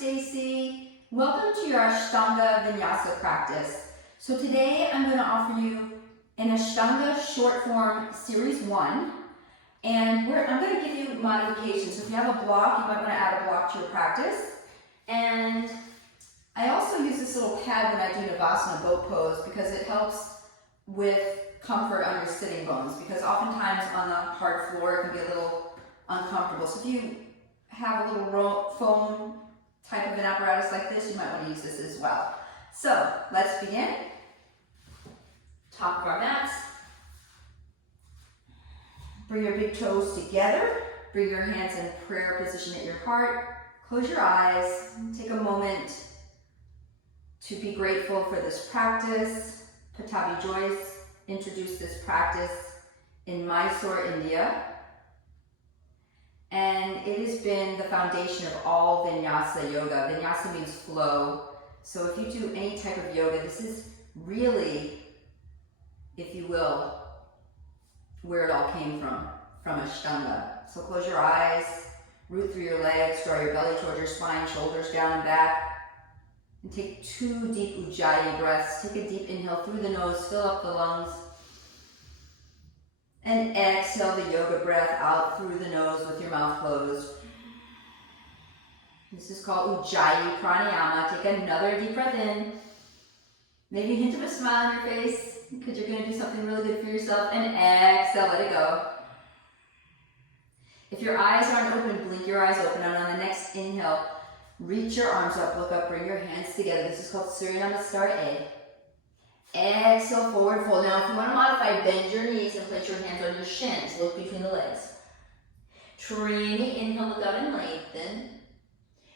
Stacy. Welcome to your Ashtanga Vinyasa practice. So today I'm going to offer you an Ashtanga short form series 1, and I'm going to give you modifications. So if you have a block, you might want to add a block to your practice. And I also use this little pad when I do Navasana boat pose because it helps with comfort on your sitting bones, because oftentimes on the hard floor it can be a little uncomfortable. So if you have a little foam type of an apparatus like this, you might want to use this as well. So let's begin. Top of our mats. Bring your big toes together. Bring your hands in prayer position at your heart. Close your eyes. Take a moment to be grateful for this practice. Patabi Joyce introduced this practice in Mysore, India. And it has been the foundation of all Vinyasa yoga. Vinyasa means flow. So if you do any type of yoga, this is really, if you will, where it all came from Ashtanga. So close your eyes, root through your legs, draw your belly towards your spine, shoulders down and back. And take 2 deep Ujjayi breaths. Take a deep inhale through the nose, fill up the lungs. And exhale the yoga breath out through the nose with your mouth closed. This is called Ujjayi Pranayama. Take another deep breath in. Maybe a hint of a smile on your face because you're going to do something really good for yourself. And exhale, let it go. If your eyes aren't open, blink your eyes open. And on the next inhale, reach your arms up, look up, bring your hands together. This is called Surya Namaskar A. Exhale, forward fold. Now, if you want to modify, bend your knees and place your hands on your shins. Look between the legs. Training, inhale, look up and lengthen.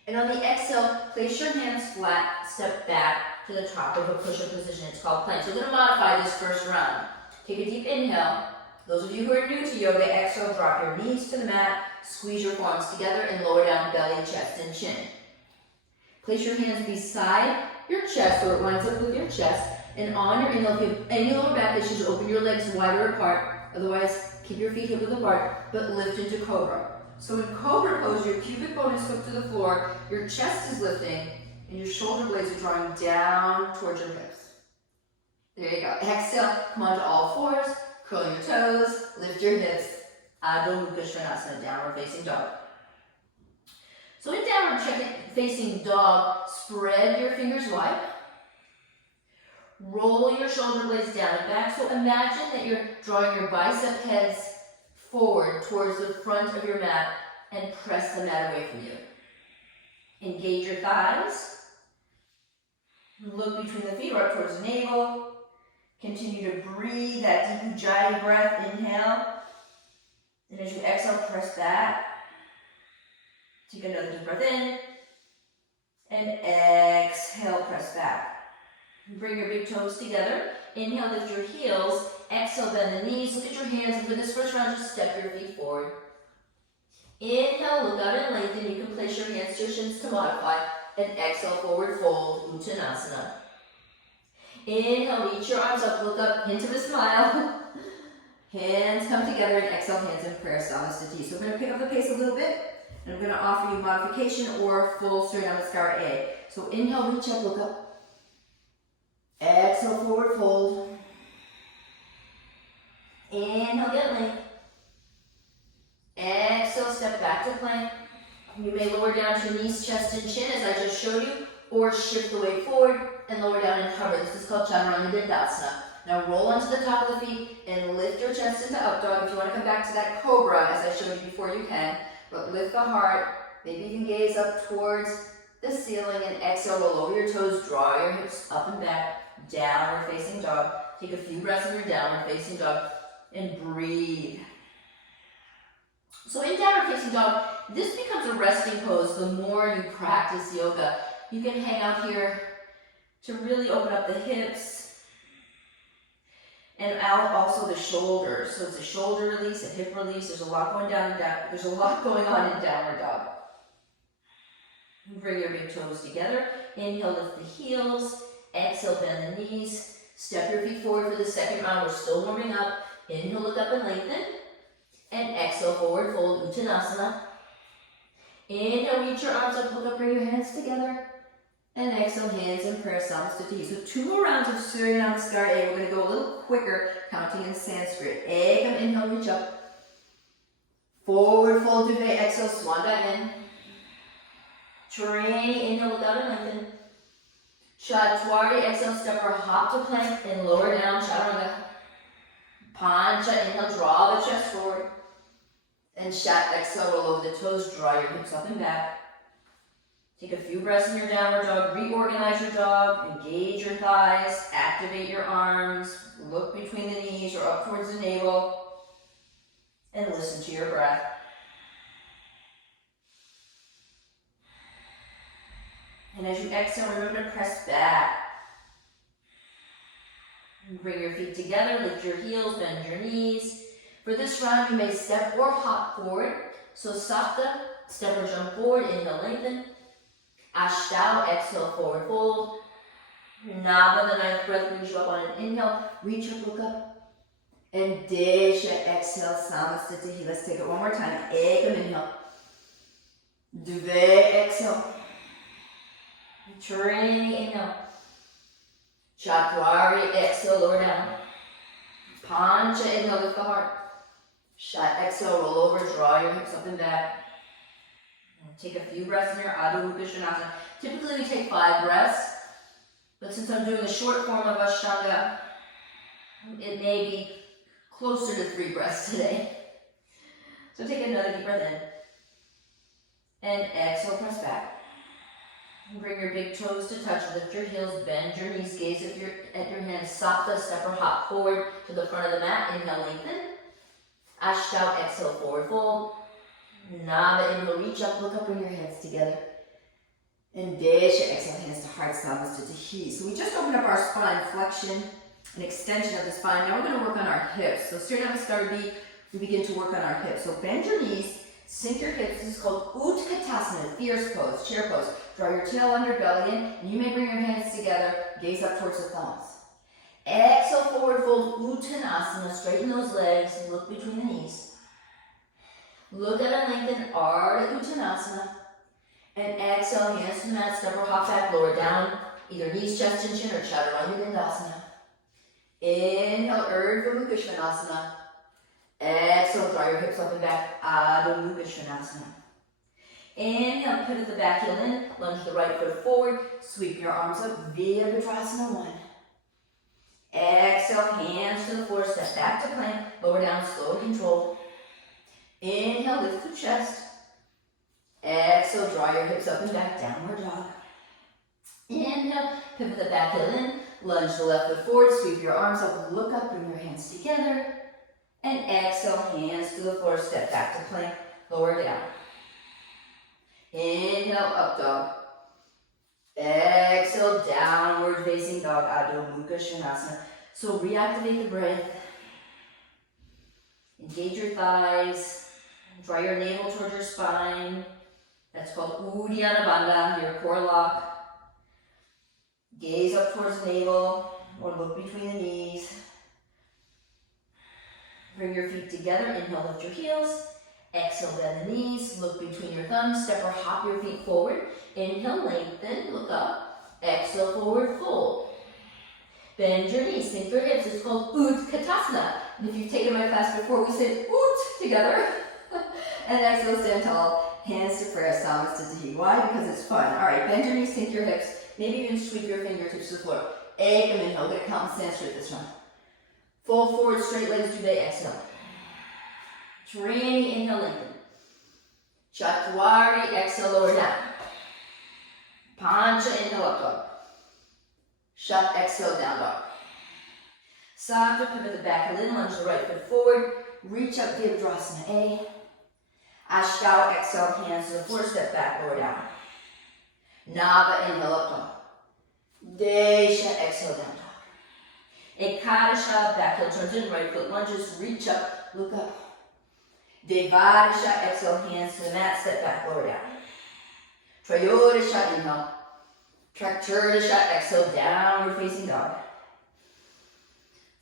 And on the exhale, place your hands flat, step back to the top of a push-up position. It's called plank. So we're going to modify this first round. Take a deep inhale. Those of you who are new to yoga, exhale, drop your knees to the mat, squeeze your forearms together, and lower down belly, chest, and chin. Place your hands beside your chest so it lines up with your chest. And on your inhale, if you have any lower back issues, open your legs wider apart. Otherwise, keep your feet hip width apart, but lift into Cobra. So in Cobra pose, your pubic bone is hooked to the floor, your chest is lifting, and your shoulder blades are drawing down towards your hips. There you go. Exhale, come onto all fours, curl your toes, lift your hips. Adho Mukha Svanasana, downward facing dog. So in downward facing dog, spread your fingers wide. Roll your shoulder blades down and back. So imagine that you're drawing your bicep heads forward towards the front of your mat and press the mat away from you. Engage your thighs. Look between the feet or up towards the navel. Continue to breathe that deep Ujjayi breath. Inhale. And as you exhale, press back. Take another deep breath in. And exhale, press back. Bring your big toes together. Inhale, lift your heels. Exhale, bend the knees. Look at your hands. And for this first round, just step your feet forward. Inhale, look out and lengthen. You can place your hands to your shins to modify. And exhale, forward fold, Uttanasana. Inhale, reach your arms up, look up, hint of a smile. Hands come together and exhale, hands in prayer, Samasthiti. So we're going to pick up the pace a little bit. And I'm going to offer you modification or full Surya Namaskar A. So inhale, reach up, look up. Exhale, forward fold. Inhale, get length. Exhale, step back to plank. You may lower down to your knees, chest, and chin as I just showed you, or shift the weight forward and lower down and hover. This is called Chaturanga Dandasana. Now roll onto the top of the feet and lift your chest into up dog. If you want to come back to that cobra, as I showed you before, you can. But lift the heart. Maybe you can gaze up towards the ceiling and exhale, roll over your toes, draw your hips up and back, downward facing dog. Take a few breaths in your downward facing dog and breathe. So in downward facing dog, this becomes a resting pose the more you practice yoga. You can hang out here to really open up the hips and out also the shoulders. So it's a shoulder release, a hip release. There's a lot going down. There's a lot going on in downward dog. Bring your big toes together. Inhale, lift the heels. Exhale, bend the knees. Step your feet forward for the second round. We're still warming up. Inhale, look up and lengthen. And exhale, forward fold, Uttanasana. Inhale, reach your arms up, look up, bring your hands together. And exhale, hands in prayer, Samasthiti. So 2 more rounds of Surya Namaskar A. We're going to go a little quicker, counting in Sanskrit. Ekam, inhale, reach up. Forward fold duvet, exhale, swan dive in. Training, inhale, look out and lengthen. Chatwari, exhale, step or hop to plank and lower down, chaturanga. Pancha, inhale, draw the chest forward. And Shat, exhale, roll over the toes, draw your hips up and back. Take a few breaths in your downward dog, reorganize your dog, engage your thighs, activate your arms, look between the knees or up towards the navel, and listen to your breath. And as you exhale, remember to press back. And bring your feet together, lift your heels, bend your knees. For this round, you may step or hop forward. So Sapta, step or jump forward, inhale, lengthen. Ashtanga, exhale, forward fold. Nava, the 9th breath, brings you up on an inhale. Reach up, look up. And Desha, exhale, Samasthiti. Let's take it one more time. Ekam, inhale. Duvet, exhale. Training, inhale. Chaturanga, exhale, lower down. Pancha, inhale, lift the heart. Shat, exhale, roll over, draw your hips up and back. Take a few breaths in your Adho Mukha Svanasana. Typically we take 5 breaths, but since I'm doing a short form of Ashtanga, it may be closer to 3 breaths today. So take another deep breath in. And exhale, press back. And bring your big toes to touch, lift your heels, bend your knees, gaze at your hands, Sapta, step or hop forward to the front of the mat, inhale, lengthen. Ashtanga, exhale, forward fold. Nava, inhale, reach up, look up, bring your hands together. And Desha, exhale, hands to heart, Samasthiti. So we just opened up our spine, flexion and extension of the spine. Now we're going to work on our hips. So Surya Namaskar B, we begin to work on our hips. So bend your knees, sink your hips. This is called Utkatasana, fierce pose, chair pose. Draw your tail under, belly in, and you may bring your hands together, gaze up towards the thumbs. Exhale, forward fold, Uttanasana, straighten those legs, look between the knees. Look at and lengthen, Ardha Uttanasana. And exhale, hands to the mat, step or hop back, lower down, either knees, chest, and chin, or Chaturanga Dandasana. Inhale, Urdhva Mukha Svanasana. Exhale, draw your hips up and back, Adho Mukha Svanasana. Inhale, pivot the back heel in, lunge the right foot forward, sweep your arms up, Virabhadrasana 1. Exhale, hands to the floor, step back to plank, lower down, slow and controlled. Inhale, lift the chest. Exhale, draw your hips up and back, downward dog. Inhale, pivot the back heel in, lunge the left foot forward, sweep your arms up, look up, bring your hands together. And exhale, hands to the floor, step back to plank, lower down. Inhale, up dog. Exhale, downward facing dog, Adho Mukha Svanasana. So reactivate the breath. Engage your thighs. Draw your navel towards your spine. That's called Uddiyana Bandha, your core lock. Gaze up towards the navel or look between the knees. Bring your feet together. Inhale, lift your heels. Exhale, bend the knees. Look between your thumbs. Step or hop your feet forward. Inhale, lengthen, look up. Exhale, forward fold. Bend your knees, sink your hips. It's called Utkatasana. And if you've taken my class before, we say Ut together. And exhale, stand tall. Hands to prayer, Samasthiti. Why? Because it's fun. All right, bend your knees, sink your hips. Maybe even sweep your fingertips to the floor. Ekam, inhale. Get a count in Sanskrit this one. Fold forward, straight legs, duvet, exhale. Training, inhale, lengthen. Chaturanga, exhale, lower down. Pancha, inhale, up dog. Shat, exhale, down dog. Sapta, pivot the back heel in, lunge the right foot forward. Reach up, Virabhadrasana A. Ashtanga, exhale, hands to the floor, step back, lower down. Nava, inhale, up dog. Desha, exhale, down dog. Ekadasha, back heel turns in, right foot lunges, reach up, look up. Devadasha, exhale, hands to the mat, step back, lower down. Trayodasha, inhale. Traktirdasha, exhale, downward facing dog.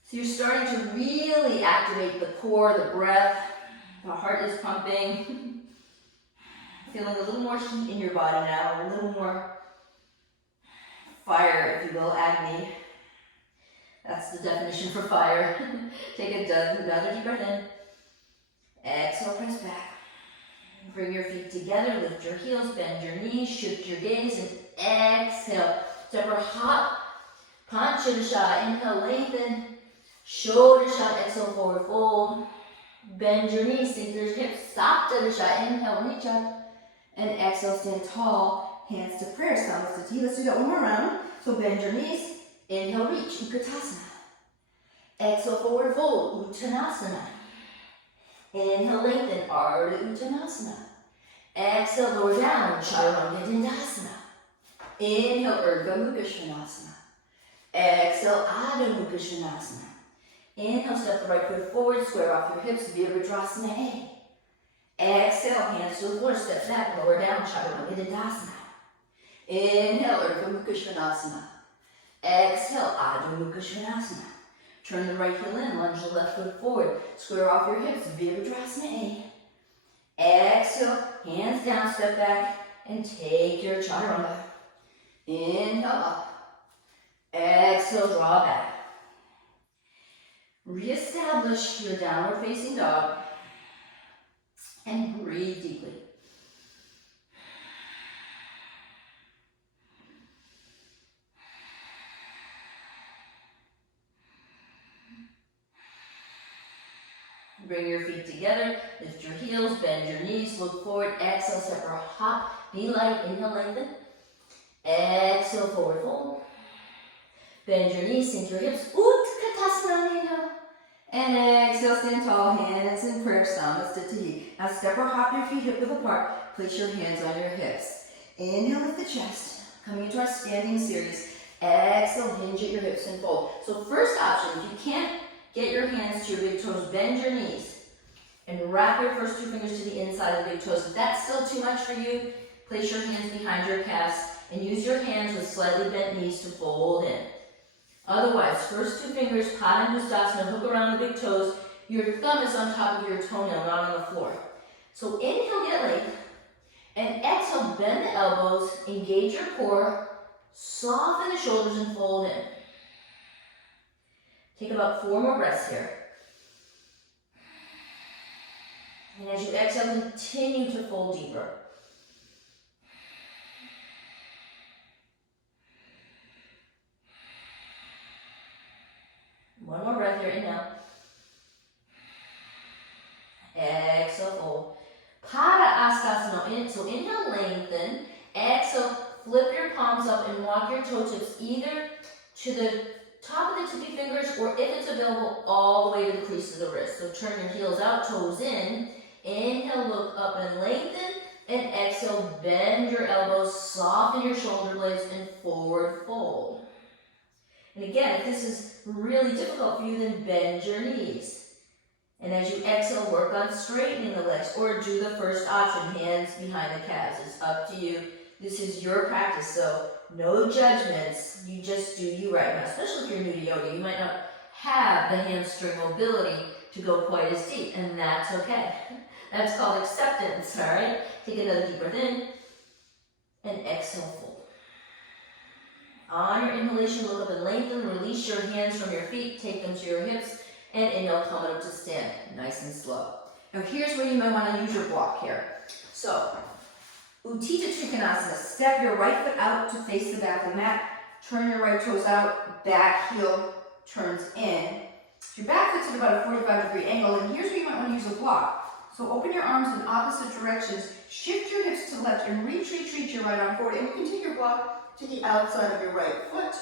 So you're starting to really activate the core, the breath. The heart is pumping. Feeling a little more heat in your body now, or a little more fire, if you will, agni. That's the definition for fire. Take another deep breath in. Exhale, press back. Bring your feet together, lift your heels, bend your knees, shift your gaze, and exhale. Step or hop, Panchadasha, inhale, lengthen. Shoulder shot, exhale, forward fold. Bend your knees, sink your hips, Saptadasha, inhale, reach up. And exhale, stand tall, hands to prayer, Samastati. Let's do that one more round. So bend your knees, inhale, reach, Utkatasana. Exhale, forward fold, Uttanasana. Inhale, lengthen, Ardha Uttanasana. Exhale, lower down, Chaturanga Dandasana. Inhale, Urdhva Mukha Svanasana. Exhale, Adho Mukha Svanasana. Inhale, step the right foot forward, square off your hips, Virabhadrasana A. Exhale, hands to the floor, step back, lower down, Chaturanga Dandasana. Inhale, Urdhva Mukha Svanasana. Exhale, Adho Mukha Svanasana. Turn the right heel in, lunge the left foot forward, square off your hips, Virabhadrasana A. Exhale, hands down, step back, and take your Chaturanga. Inhale up. Exhale, draw back. Reestablish your downward facing dog and breathe deeply. Bring your feet together, lift your heels, bend your knees, look forward, exhale, step or hop, knee light, inhale, lengthen. Exhale, forward fold. Bend your knees, sink your hips, Utkatasana, inhale. And exhale, stand tall, hands in prayer, Samastati. Now step or hop your feet hip width apart, place your hands on your hips. Inhale, lift the chest, coming into our standing series. Exhale, hinge at your hips and fold. So first option, if you can't get your hands to your big toes, bend your knees and wrap your first two fingers to the inside of the big toes. If that's still too much for you, place your hands behind your calves and use your hands with slightly bent knees to fold in. Otherwise, first two fingers, Padangusthasana, hook around the big toes. Your thumb is on top of your toenail, not on the floor. So inhale, get length, and exhale, bend the elbows, engage your core, soften the shoulders and fold in. Take about 4 more breaths here. And as you exhale, continue to fold deeper. One more breath here, inhale. Exhale, fold. Padangusthasana, so inhale, lengthen. Exhale, flip your palms up and walk your toe tips either to the top of the tippy fingers, or if it's available, all the way to the crease of the wrist. So turn your heels out, toes in. Inhale, look up and lengthen. And exhale, bend your elbows, soften your shoulder blades, and forward fold. And again, if this is really difficult for you, then bend your knees. And as you exhale, work on straightening the legs, or do the first option, hands behind the calves. It's up to you. This is your practice, so no judgments. You just do you right now, especially if you're new to yoga. You might not have the hamstring mobility to go quite as deep, and that's okay. That's called acceptance, all right? Take another deep breath in, and exhale, fold. On your inhalation, look up and lengthen. Release your hands from your feet, take them to your hips, and inhale, come up to stand, nice and slow. Now here's where you might want to use your block here. So, Uttita Trikonasana, step your right foot out to face the back of the mat, turn your right toes out, back heel turns in. Your back foot's at about a 45-degree angle, and here's where you might want to use a block. So open your arms in opposite directions, shift your hips to the left, and reach your right arm forward, and you can take your block to the outside of your right foot.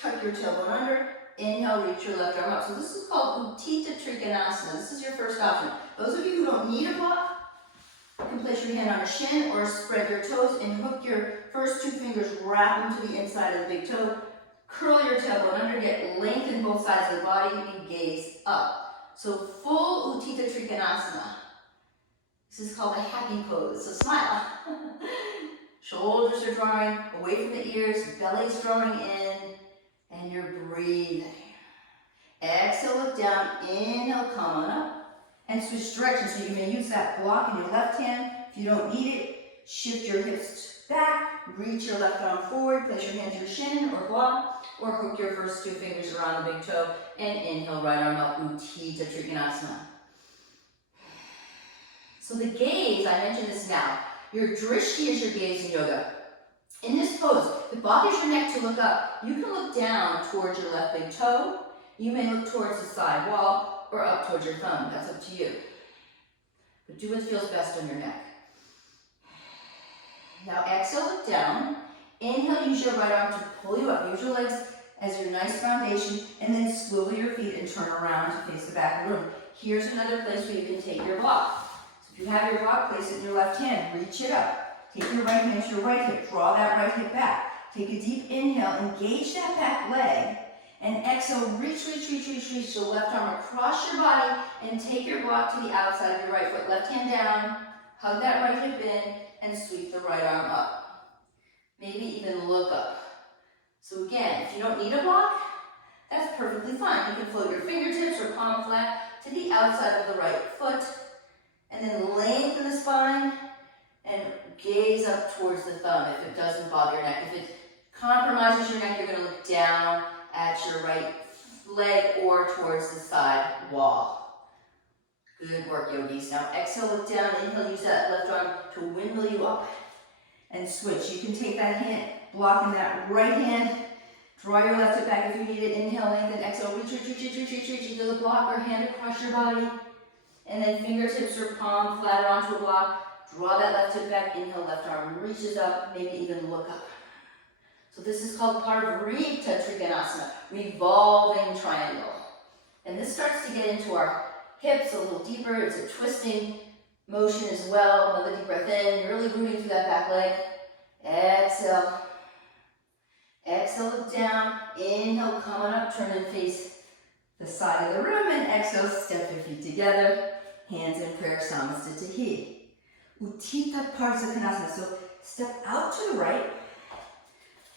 Tuck your tailbone under, inhale, reach your left arm up. So this is called Uttita Trikonasana. This is your first option. Those of you who don't need a block, you can place your hand on a shin or spread your toes and hook your first two fingers, wrap them to the inside of the big toe. Curl your tailbone under, get length in both sides of the body, and gaze up. So full Uttita Trikonasana. This is called a happy pose, so smile. Shoulders are drawing away from the ears, belly's drawing in, and you're breathing. Exhale, look down, inhale, come on up, and switch directions. So you may use that block in your left hand. If you don't need it, shift your hips back, reach your left arm forward, place your hand to your shin or block, or hook your first two fingers around the big toe, and inhale, right arm up, Utthita Trikonasana. So the gaze, I mentioned this now, your drishti is your gaze in yoga. In this pose, if it bothers your neck to look up, you can look down towards your left big toe. You may look towards the side wall or up towards your thumb. That's up to you. But do what feels best on your neck. Now exhale, look down. Inhale, use your right arm to pull you up. Use your legs as your nice foundation, and then swivel your feet and turn around to face the back of the room. Here's another place where you can take your block. So if you have your block, place it in your left hand. Reach it up. Take your right hand to your right hip. Draw that right hip back. Take a deep inhale. Engage that back leg. And exhale, reach the left arm across your body and take your block to the outside of your right foot. Left hand down. Hug that right hip in and sweep the right arm up. Maybe even look up. So again, if you don't need a block, that's perfectly fine. You can float your fingertips or palm flat to the outside of the right foot. And then lengthen the spine and gaze up towards the thumb if it doesn't bother your neck. If it compromises your neck, you're going to look down at your right leg or towards the side wall. Good work, yogis. Now exhale, look down. Inhale, use that left arm to windmill you up and switch. You can take that hand, block in that right hand. Draw your left hip back if you need it. Inhale, lengthen. Exhale, reach into the block or hand across your body. And then fingertips or palm flat onto a block. Draw that left hip back. Inhale, left arm reaches up. Maybe even look up. So this is called Parvrita Trikonasana, revolving triangle. And this starts to get into our hips a little deeper. It's a twisting motion as well. Another deep breath in. You're really rooting through that back leg. Exhale. Exhale, look down. Inhale, come on up, turn and face the side of the room. And exhale, step your feet together. Hands in prayer, Samastitihi. Utthita Parsakonasana. So step out to the right.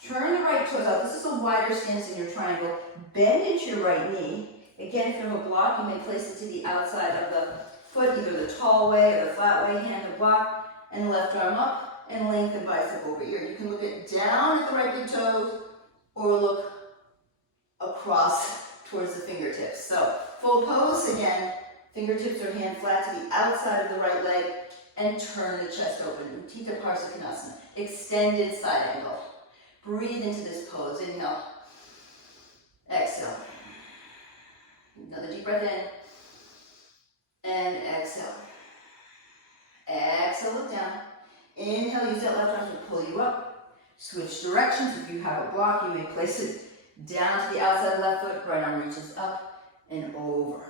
Turn the right toes out. This is a wider stance in your triangle. Bend into your right knee. Again, if you have a block, you may place it to the outside of the foot, either the tall way or the flat way. Hand to block and left arm up and lengthen bicep over ear. You can look down at the right big toes or look across towards the fingertips. So full pose again. Fingertips or hand flat to the outside of the right leg and turn the chest open. Utthita Parsakonasana. Extended side angle. Breathe into this pose. Inhale. Exhale. Another deep breath in. And exhale. Exhale, look down. Inhale, use that left arm to pull you up. Switch directions. If you have a block, you may place it down to the outside of the left foot. Right arm reaches up and over.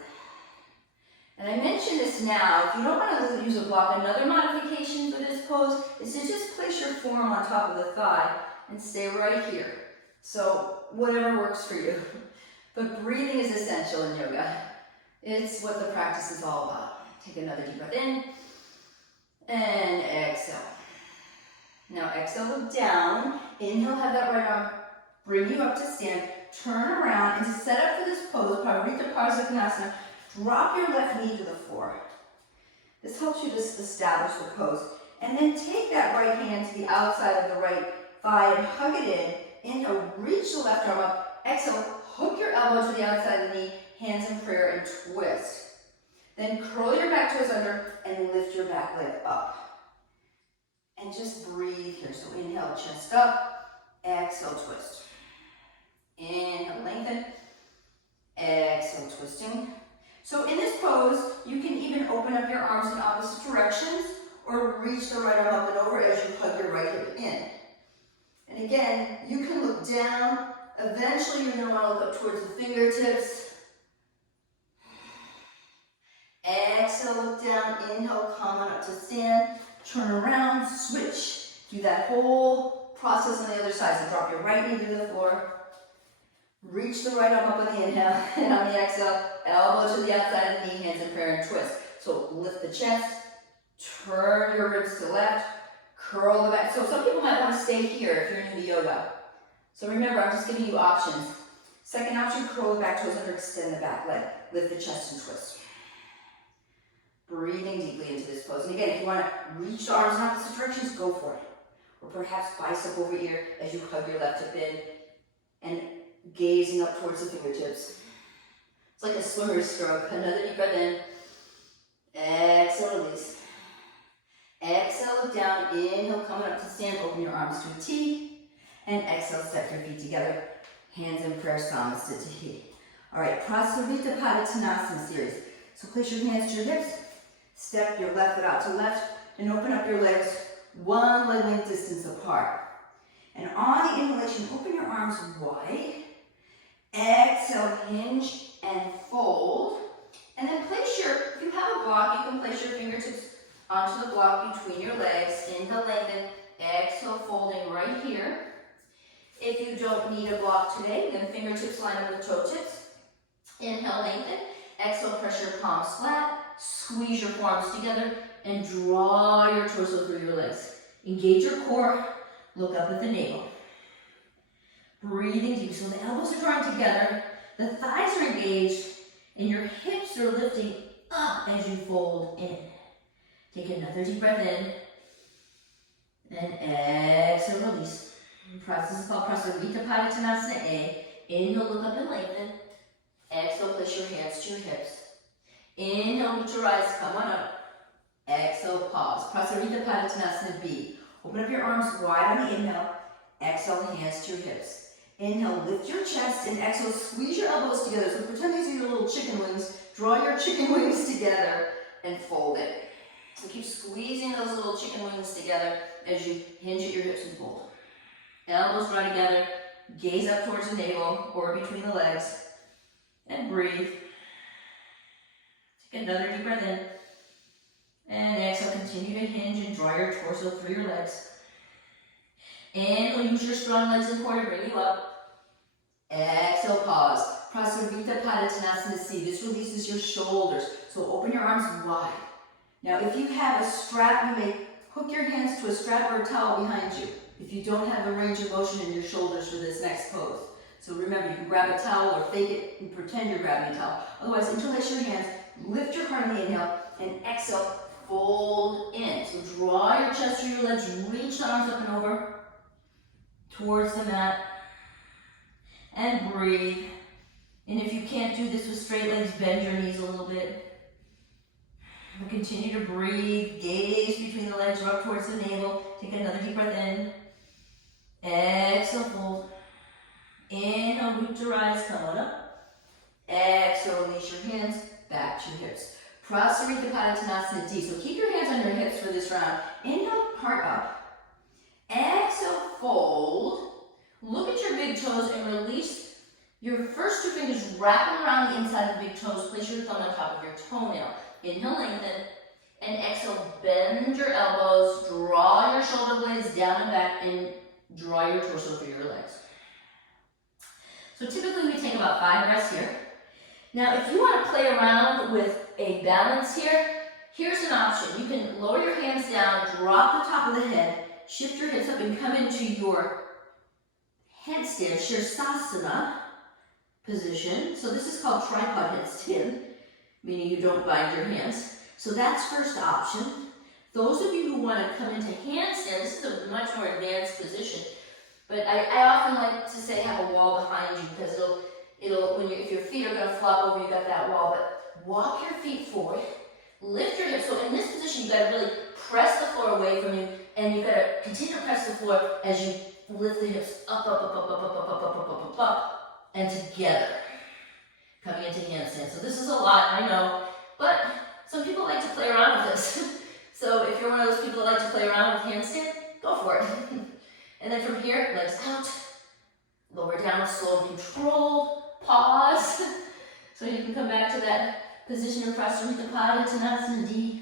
And I mention this now, if you don't want to use a block, another modification for this pose is to just place your forearm on top of the thigh and stay right here. So whatever works for you. But breathing is essential in yoga. It's what the practice is all about. Take another deep breath in and exhale. Now exhale, look down. Inhale, have that right arm bring you up to stand. Turn around and to set up for this pose, Parvrita Parsakonasana, drop your left knee to the floor. This helps you just establish the pose. And then take that right hand to the outside of the right thigh and hug it in. Inhale, reach the left arm up. Exhale, hook your elbow to the outside of the knee, hands in prayer, and twist. Then curl your back toes under and lift your back leg up. And just breathe here. So inhale, chest up. Exhale, twist. Inhale, lengthen. Exhale, twisting. So in this pose, you can even open up your arms in opposite directions or reach the right arm up and over as you hug your right hip in. And again, you can look down. Eventually, you're going to want to look up towards the fingertips. Exhale, look down. Inhale, come on up to stand. Turn around, switch. Do that whole process on the other side. So drop your right knee to the floor. Reach the right arm up with the inhale. And on the exhale, elbow to the outside of the knee, hands in prayer, and twist. So lift the chest. Turn your ribs to left. Curl the back. So some people might want to stay here if you're new to yoga. So remember, I'm just giving you options. Second option, curl the back toes under, extend the back leg. Lift the chest and twist. Breathing deeply into this pose. And again, if you want to reach the arms in opposite directions, go for it. Or perhaps bicep over ear as you hug your left hip in and gazing up towards the fingertips. It's like a swimmer's stroke. Another deep breath in. Exhale, release. Exhale, look down. Inhale, coming up to stand. Open your arms to a T. And exhale, step your feet together. Hands in prayer, Samasthita He. All right, Prasarita Padottanasana series. So place your hands to your hips. Step your left foot out to left. And open up your legs one leg length distance apart. And on the inhalation, open your arms wide. Exhale, hinge and fold. And then place if you have a block, you can place your fingertips onto the block between your legs. Inhale, lengthen. Exhale, folding right here. If you don't need a block today, then fingertips line up with toe tips. Inhale, lengthen. Exhale, press your palms flat. Squeeze your forearms together and draw your torso through your legs. Engage your core. Look up at the navel. Breathing deep. So the elbows are drawn together. The thighs are engaged. And your hips are lifting up as you fold in. Take another deep breath in. And exhale, release. This is called Prasarita Padottanasana A. Inhale, look up and lengthen. Exhale, place your hands to your hips. Inhale, reach your eyes, come on up. Exhale, pause. Prasarita Padottanasana B. Open up your arms wide on the inhale. Exhale, hands to your hips. Inhale, lift your chest, and exhale, squeeze your elbows together. So pretend these are your little chicken wings. Draw your chicken wings together and fold it. So keep squeezing those little chicken wings together as you hinge at your hips and fold. Elbows draw together, gaze up towards the navel or between the legs, and breathe. Take another deep breath in. And exhale, continue to hinge and draw your torso through your legs. Inhale, use your strong legs and core to bring you up. Exhale, pause. Prasarita Padottanasana C. This releases your shoulders. So open your arms wide. Now, if you have a strap, you may hook your hands to a strap or a towel behind you. If you don't have a range of motion in your shoulders for this next pose. So remember, you can grab a towel or fake it and pretend you're grabbing a towel. Otherwise, interlace your hands, lift your heart on the inhale, and exhale, fold in. So draw your chest through your legs, reach the arms up and over towards the mat, and breathe. And if you can't do this with straight legs, bend your knees a little bit. And continue to breathe, gaze between the legs, rub towards the navel. Take another deep breath in. Exhale, fold. Inhale, root to rise, come on up. Exhale, release your hands back to your hips. Prasarita Padottanasana D. So keep your hands on your hips for this round. Inhale, heart up. Exhale, fold. Look at your big toes and release your first two fingers, wrap them around the inside of the big toes. Place your thumb on top of your toenail. Inhale, lengthen. And exhale, bend your elbows. Draw your shoulder blades down and back and draw your torso through your legs. So typically we take about 5 breaths here. Now, if you want to play around with a balance here, here's an option. You can lower your hands down, drop the top of the head, shift your hips up and come into your headstand, Shirsasana position. So this is called tripod headstand, meaning you don't bind your hands. So that's first option. Those of you who want to come into handstand, this is a much more advanced position. But I often like to say have a wall behind you because if your feet are going to flop over, you've got that wall. But walk your feet forward, lift your hips. So in this position, you've got to really press the floor away from you, and you've got to continue to press the floor as you lift the hips up, up, up, up, up, up, up, up, up, up, up, up, and together. Coming into handstand. So this is a lot, I know, but some people like to play around with this. So if you're one of those people that like to play around with handstand, go for it. And then from here, legs out, lower down with slow and controlled, pause. So you can come back to that position of Prasarita Padottanasana D.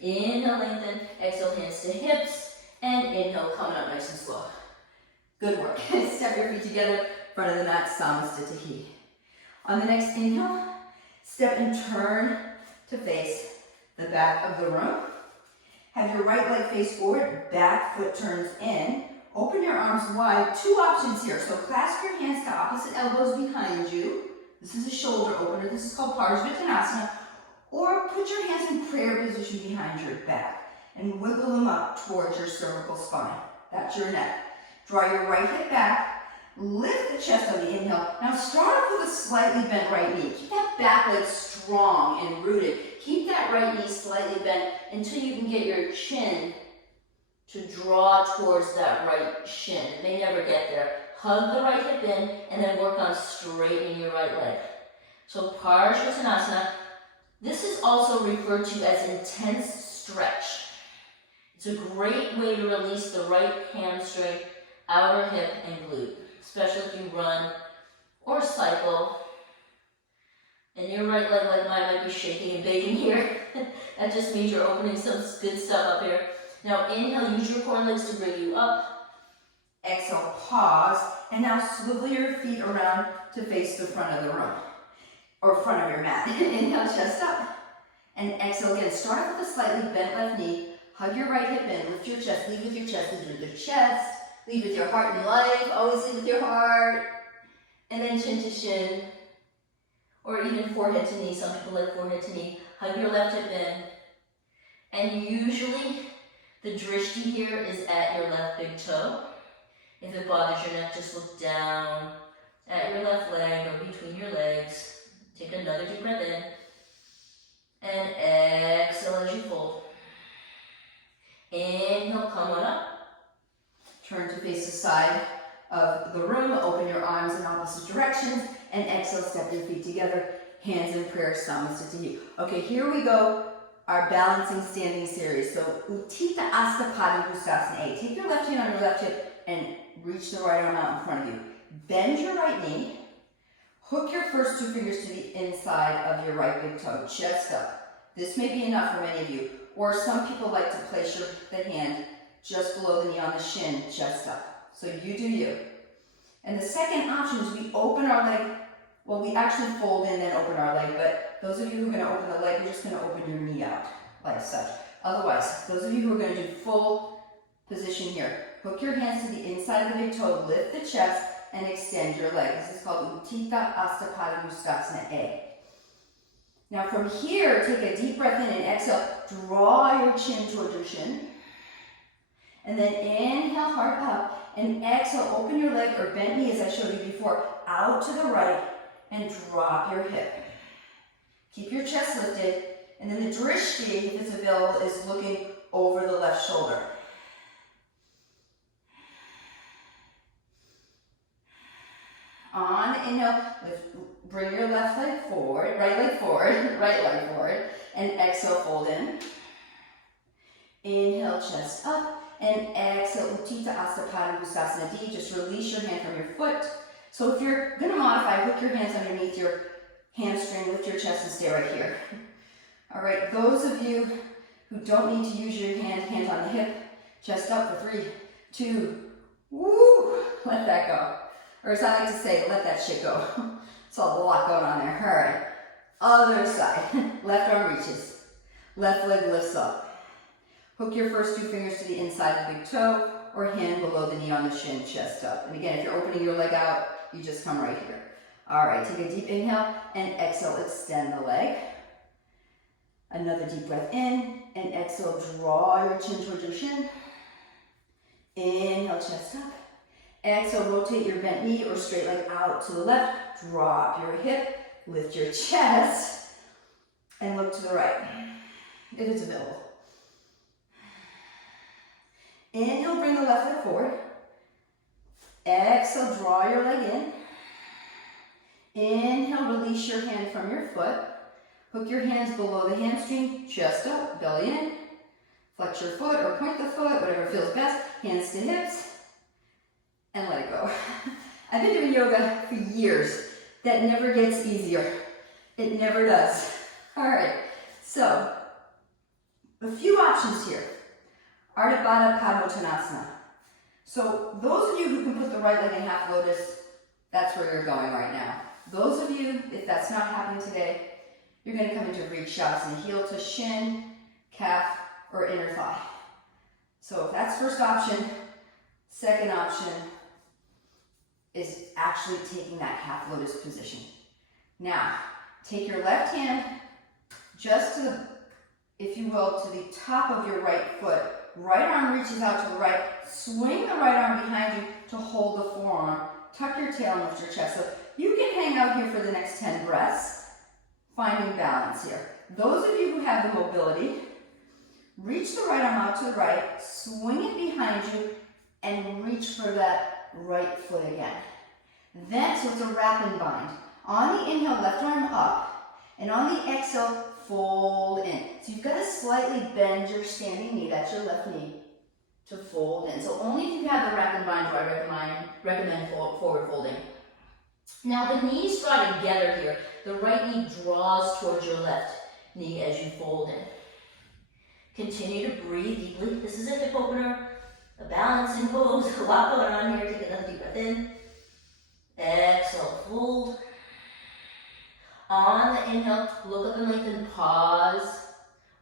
Inhale, lengthen, exhale, hands to hips, and inhale, coming up nice and slow. Good work. Step your feet together, front of the mat, Samasthita He. On the next inhale, step and turn to face the back of the room. Have your right leg face forward, back foot turns in. Open your arms wide. 2 options here. So clasp your hands to opposite elbows behind you. This is a shoulder opener. This is called Parsvottanasana. Or put your hands in prayer position behind your back and wiggle them up towards your cervical spine. That's your neck. Draw your right hip back, lift the chest on the inhale. Now start off with a slightly bent right knee. Keep that back leg strong and rooted. Keep that right knee slightly bent until you can get your chin to draw towards that right shin. It may never get there. Hug the right hip in and then work on straightening your right leg. So Parsvottanasana. This is also referred to as intense stretch. It's a great way to release the right hamstring, outer hip, and glute, especially if you run or cycle. And your right leg, like mine, might be shaking and baking here. That just means you're opening some good stuff up here. Now inhale, use your core legs to bring you up. Exhale, pause, and now swivel your feet around to face the front of the room, or front of your mat. Inhale, chest up, and exhale again. Start off with a slightly bent left knee. Hug your right hip in, lift your chest, lead with your chest, lead with your chest, lead with your heart in life, always lead with your heart, and then chin to shin, or even forehead to knee. Some people like forehead to knee. Hug your left hip in, and usually the drishti here is at your left big toe. If it bothers your neck, just look down at your left leg or between your legs. Take another deep breath in, and exhale as you fold. Inhale, come on up. Turn to face the side of the room. Open your arms in opposite directions, and exhale, step your feet together. Hands in prayer, Namaste to you. Okay, here we go. Our balancing standing series. So Utthita Hasta Padangusthasana A. Take your left hand on your left hip and reach the right arm out in front of you. Bend your right knee. Hook your first two fingers to the inside of your right big toe, chest up. This may be enough for many of you, or some people like to place the hand just below the knee on the shin, chest up. So you do you. And the second option is we open our leg. Well, we actually fold in and open our leg, but those of you who are going to open the leg, you're just going to open your knee out like such. Otherwise, those of you who are going to do full position here, hook your hands to the inside of the big toe, lift the chest, and extend your leg. This is called Utthita Hasta Padangusthasana A. Now from here, take a deep breath in and exhale. Draw your chin towards your shin. And then inhale, heart up. And exhale, open your leg or bent knee, as I showed you before, out to the right and drop your hip. Keep your chest lifted. And then the drishti, if it's available, is looking over the left shoulder. On inhale, bring your left leg forward, right leg forward, and exhale, fold in. Inhale, chest up, and exhale, Utthita Hasta Padangusthasana D. Just release your hand from your foot. So if you're going to modify, hook your hands underneath your hamstring, lift your chest, and stay right here. All right, those of you who don't need to use your hand on the hip, chest up for 3, 2, woo, let that go. Or as I like to say, let that shit go. It's a lot going on there. All right. Other side. Left arm reaches. Left leg lifts up. Hook your first two fingers to the inside of the big toe or hand below the knee on the shin, chest up. And again, if you're opening your leg out, you just come right here. All right, take a deep inhale and exhale, extend the leg. Another deep breath in and exhale, draw your chin towards your shin. Inhale, chest up. Exhale, rotate your bent knee or straight leg out to the left. Drop your hip, lift your chest, and look to the right, if it's available. Inhale, bring the left leg forward. Exhale, draw your leg in. Inhale, release your hand from your foot. Hook your hands below the hamstring, chest up, belly in. Flex your foot or point the foot, whatever feels best. Hands to hips. And let it go. I've been doing yoga for years. That never gets easier. It never does. All right, so a few options here. Ardha Baddha Padmottanasana. So those of you who can put the right leg in half lotus, that's where you're going right now. Those of you, if that's not happening today, you're going to come into Vrikshasana, heel to shin, calf, or inner thigh. So if that's first option, second option is actually taking that half lotus position. Now, take your left hand just to the, if you will, to the top of your right foot. Right arm reaches out to the right. Swing the right arm behind you to hold the forearm. Tuck your tail and lift your chest. So you can hang out here for the next 10 breaths, finding balance here. Those of you who have the mobility, reach the right arm out to the right, swing it behind you, and reach for that right foot again. Then, so it's a wrap and bind. On the inhale, left arm up, and on the exhale, fold in. So you've got to slightly bend your standing knee, that's your left knee, to fold in. So only if you have the wrap and bind do I recommend forward folding. Now the knees draw together here. The right knee draws towards your left knee as you fold in. Continue to breathe deeply. This is a hip opener, a balancing pose, a lot going on here. Take another deep breath in. Exhale, fold. On the inhale, look up and lengthen, pause.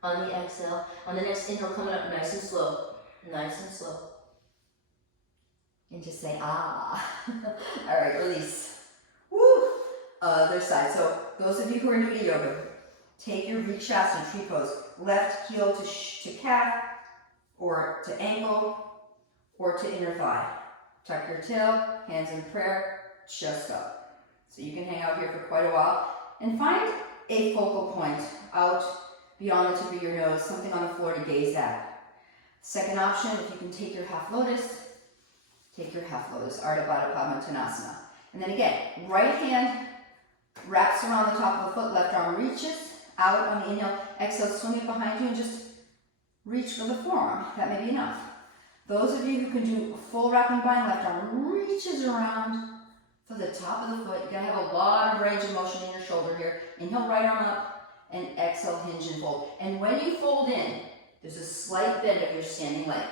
On the exhale, on the next inhale, coming up nice and slow. Nice and slow. And just say, ah. All right, release. Woo! Other side. So those of you who are new to yoga, take your Vrikshasana, tree pose. Left heel to calf, or to ankle, or to inner thigh. Tuck your tail, hands in prayer, chest up. So you can hang out here for quite a while. And find a focal point out beyond the tip of your nose, something on the floor to gaze at. Second option, if you can take your half lotus, Ardha Baddha Padottanasana. And then again, right hand wraps around the top of the foot, left arm reaches out on the inhale, exhale, swing it behind you and just reach for the forearm. That may be enough. Those of you who can do a full wrap and bind, left arm reaches around for the top of the foot. You're gonna have a lot of range of motion in your shoulder here. Inhale, right arm up, and exhale, hinge and fold. And when you fold in, there's a slight bend of your standing leg.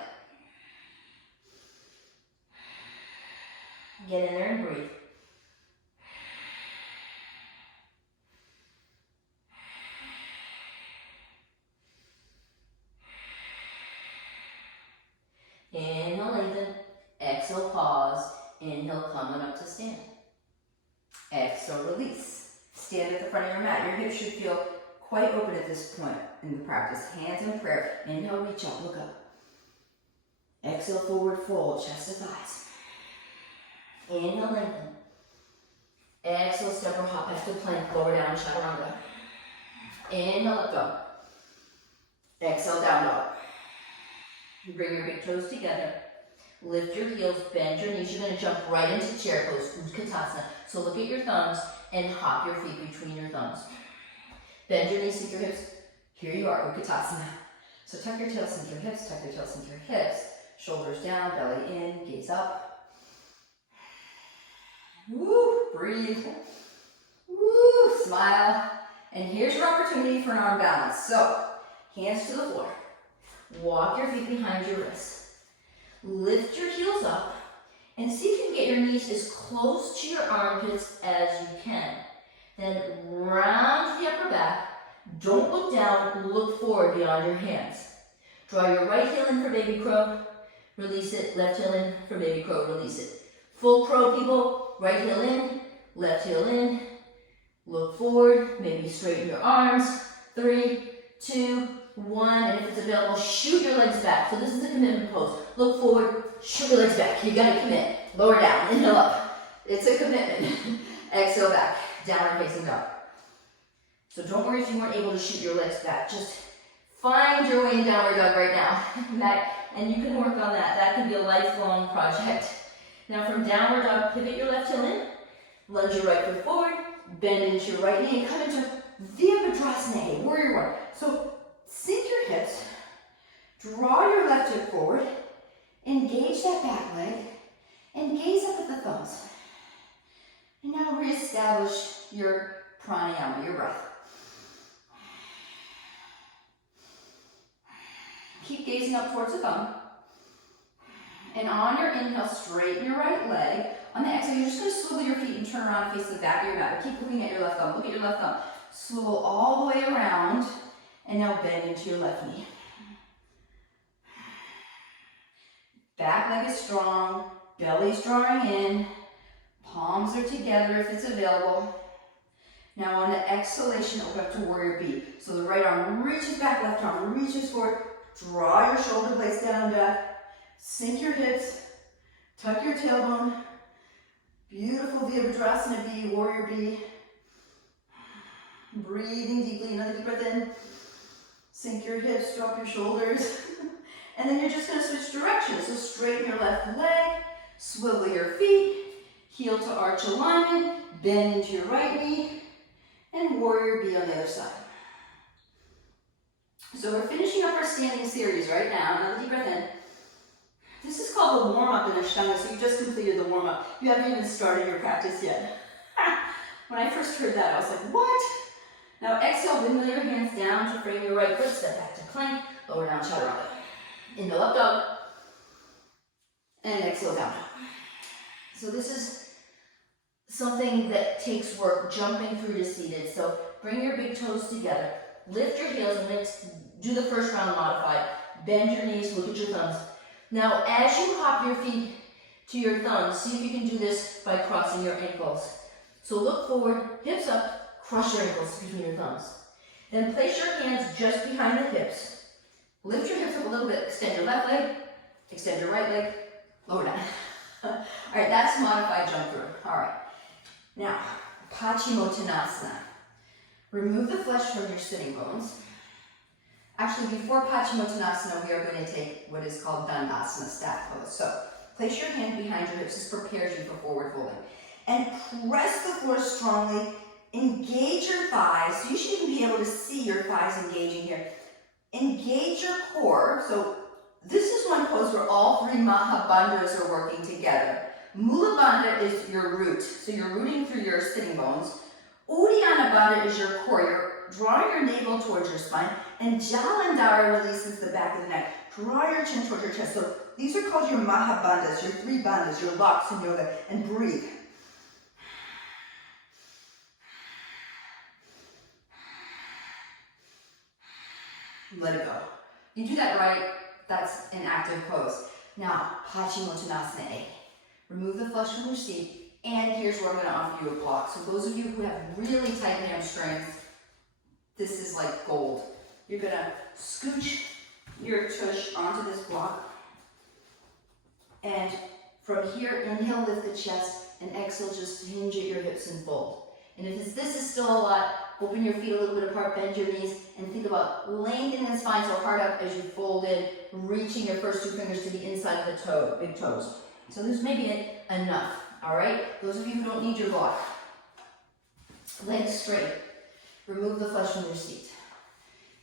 Get in there and breathe. Inhale, lengthen. Exhale, pause. Inhale, coming up to stand. Exhale, release. Stand at the front of your mat. Your hips should feel quite open at this point in the practice. Hands in prayer. Inhale, reach up, look up. Exhale, forward fold, chest to thighs. Inhale, lengthen. Exhale, step or hop back to plank, lower down, chaturanga. Inhale, let go. Exhale, down dog. Bring your big toes together. Lift your heels, bend your knees. You're going to jump right into chair pose, Utkatasana. So look at your thumbs and hop your feet between your thumbs. Bend your knees, sink your hips. Here you are, Utkatasana. So tuck your tail, sink your hips, tuck your tail, sink your hips. Shoulders down, belly in, gaze up. Woo, breathe. Woo, smile. And here's your opportunity for an arm balance. So, hands to the floor. Walk your feet behind your wrists. Lift your heels up and see if you can get your knees as close to your armpits as you can. Then round the upper back. Don't look down, look forward beyond your hands. Draw your right heel in for baby crow. Release it. Left heel in for baby crow. Release it. Full crow, people. Right heel in, left heel in. Look forward. Maybe straighten your arms. 3, 2, 1. And if it's available, shoot your legs back. So this is a commitment pose. Look forward, shoot your legs back. You gotta commit. Lower down, inhale up. It's a commitment. Exhale back, downward facing dog. So don't worry if you weren't able to shoot your legs back. Just find your way in downward dog right now. And you can work on that. That can be a lifelong project. Now from downward dog, pivot your left heel in. Lunge your right foot forward. Bend into your right knee and come into Virabhadrasana, warrior one. So sink your hips. Draw your left hip forward. Engage that back leg. And gaze up at the thumbs. And now reestablish your pranayama, your breath. Keep gazing up towards the thumb. And on your inhale, straighten your right leg. On the exhale, you're just going to swivel your feet and turn around and face the back of your mat. But keep looking at your left thumb. Look at your left thumb. Swivel all the way around. And now bend into your left knee. Back leg is strong. Belly's drawing in. Palms are together if it's available. Now on the exhalation, open up to warrior B. So the right arm reaches back, left arm reaches forward. Draw your shoulder blades down and back. Sink your hips. Tuck your tailbone. Beautiful Virabhadrasana B, warrior B. Breathing deeply, another deep breath in. Sink your hips, drop your shoulders. And then you're just going to switch directions. So straighten your left leg, swivel your feet, heel to arch alignment, bend into your right knee, and warrior B on the other side. So we're finishing up our standing series right now. Another deep breath in. This is called the warm-up in Ashtanga, so you just completed the warm-up. You haven't even started your practice yet. When I first heard that, I was like, what? Now exhale, windmill your hands down to frame your right foot, step back to plank, lower down, chaturanga. Inhale, up dog, and exhale, down dog. So this is something that takes work, jumping through to seated. So bring your big toes together, lift your heels, and let's do the first round modified. Bend your knees, look at your thumbs. Now as you hop your feet to your thumbs, see if you can do this by crossing your ankles. So look forward, hips up, cross your ankles between your thumbs. Then place your hands just behind the hips. Lift your hips up a little bit, extend your left leg, extend your right leg, lower down. All right, that's modified jump through. All right, now, Paschimottanasana. Remove the flesh from your sitting bones. Actually, before Paschimottanasana, we are going to take what is called Dandasana, staff pose. So, place your hand behind your hips. This prepares you for forward folding. And press the floor strongly. Engage your thighs. So you should even be able to see your thighs engaging here. Engage your core. So this is one pose where all three Mahabandhas are working together. Mula Bandha is your root. So you're rooting through your sitting bones. Uddiyana Bandha is your core. You're drawing your navel towards your spine. And Jalandhara releases the back of the neck. Draw your chin towards your chest. So these are called your Mahabandhas, your three bandhas, your locks in yoga. And breathe. Let it go. You do that right, that's an active pose. Now, Paschimottanasana A. Remove the flesh from your seat, and here's where I'm going to offer you a block. So those of you who have really tight hamstrings, this is like gold. You're going to scooch your tush onto this block, and from here, inhale, lift the chest, and exhale, just hinge at your hips and fold. And if this is still a lot, open your feet a little bit apart, bend your knees, and think about lengthening the spine so hard up as you fold in, reaching your first two fingers to the inside of the toe, big toes. So this may be enough, all right? Those of you who don't need your block. Legs straight. Remove the flesh from your seat.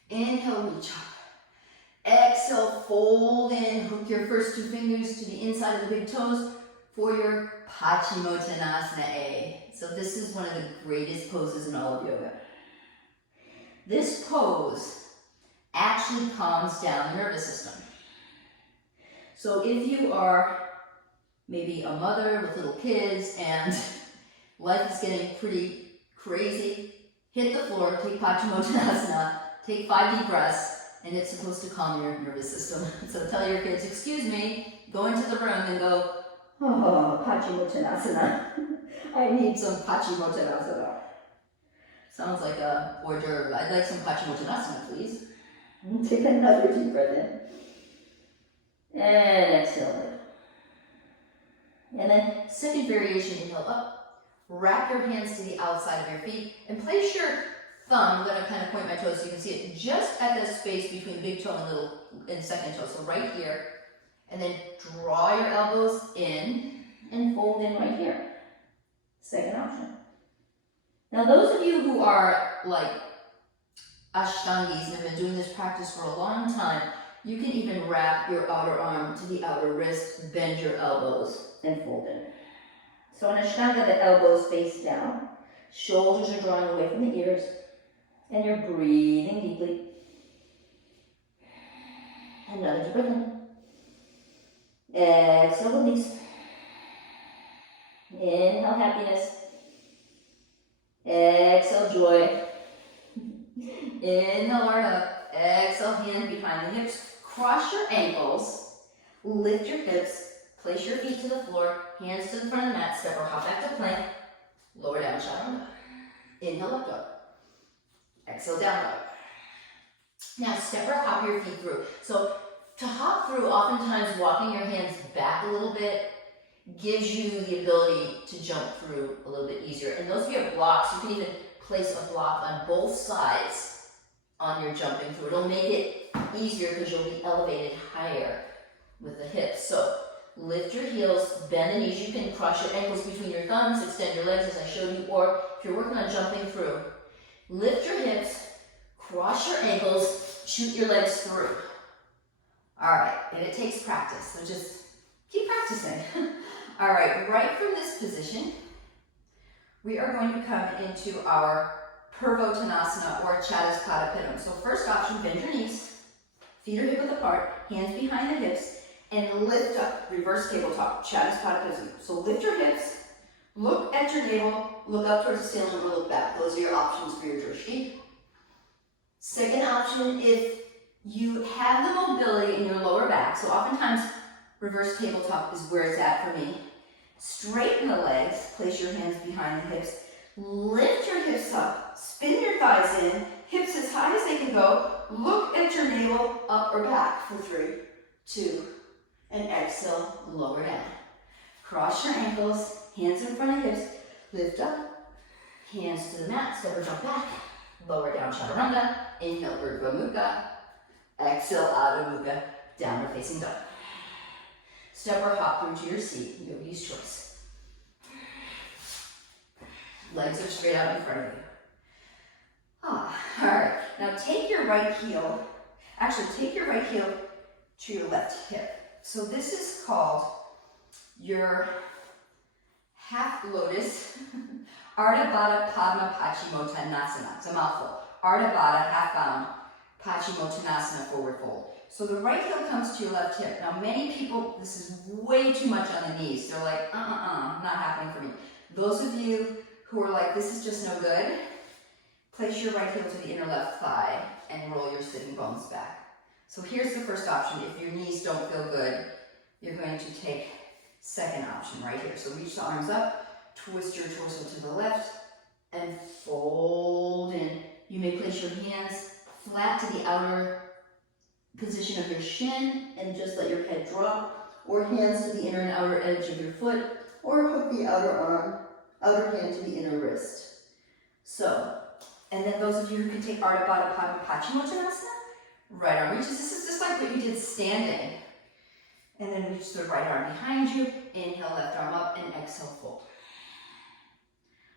Inhale, reach up. Exhale, fold in, hook your first two fingers to the inside of the big toes for your Paschimottanasana A. So this is one of the greatest poses in all of yoga. This pose actually calms down the nervous system. So if you are maybe a mother with little kids and life is getting pretty crazy, hit the floor, take Paschimottanasana, take 5 deep breaths, and it's supposed to calm your nervous system. So tell your kids, excuse me, go into the room and go, oh, Paschimottanasana. I need some Paschimottanasana. Sounds like a hors d'oeuvre. I'd like some Paschimottanasana, please. Take another deep breath in. And exhale. And then second variation, inhale up. Wrap your hands to the outside of your feet and place your thumb, I'm going to kind of point my toes so you can see it, just at the space between big toe and second toe. So right here. And then draw your elbows in and fold in right here. Second option. Now those of you who are like Ashtangis and have been doing this practice for a long time, you can even wrap your outer arm to the outer wrist, bend your elbows, and fold in. So in Ashtanga, the elbows face down, shoulders are drawing away from the ears, and you're breathing deeply. Another deep breath in. Exhale, release. Inhale, happiness. Exhale, joy. Inhale, heart up. Exhale, hand behind the hips. Cross your ankles. Lift your hips. Place your feet to the floor. Hands to the front of the mat. Step or hop back to plank. Lower down, chaturanga. Inhale, up dog. Exhale, down dog. Now step or hop your feet through. So to hop through, oftentimes walking your hands back a little bit gives you the ability to jump through a little bit easier. And those of you have blocks, you can even place a block on both sides on your jumping through. It'll make it easier because you'll be elevated higher with the hips. So lift your heels, bend the knees. You can cross your ankles between your thumbs, extend your legs as I showed you, or if you're working on jumping through, lift your hips, cross your ankles, shoot your legs through. All right, and it takes practice, so just keep practicing. All right, right from this position, we are going to come into our Purvottanasana or Chatuspadapitam. So first option, bend your knees, feet are hip width apart, hands behind the hips, and lift up, reverse tabletop, Chatuspadapitam. So lift your hips, look at your navel, look up towards the ceiling, or look back. Those are your options for your drishti. Second option, if you have the mobility in your lower back, so oftentimes reverse tabletop is where it's at for me. Straighten the legs, place your hands behind the hips, lift your hips up, spin your thighs in, hips as high as they can go, look at your navel, up or back for 3, 2, and exhale, lower down. Cross your ankles, hands in front of hips, lift up, hands to the mat, step or jump back, lower down, chaturanga, inhale, Urdhva Mukha, exhale, Adho Mukha, downward facing dog. Step or hop through to your seat, yogi's choice. Legs are straight out in front of you. All right, now take your right heel to your left hip. So this is called your half lotus, Ardha Baddha Padma Paschimottanasana. It's a mouthful. Ardha Baddha, half bound, Paschimottanasana, forward fold. So the right heel comes to your left hip. Now many people, this is way too much on the knees. They're like, not happening for me. Those of you who are like, this is just no good, place your right heel to the inner left thigh and roll your sitting bones back. So here's the first option. If your knees don't feel good, you're going to take second option right here. So reach the arms up, twist your torso to the left, and fold in. You may place your hands flat to the outer position of your shin and just let your head drop, or hands to the inner and outer edge of your foot, or hook the outer hand to the inner wrist. So, and then those of you who can take Ardha Baddha Padma Paschimottanasana, right arm reaches. This is just like what you did standing. And then reach the right arm behind you, inhale, left arm up, and exhale, fold.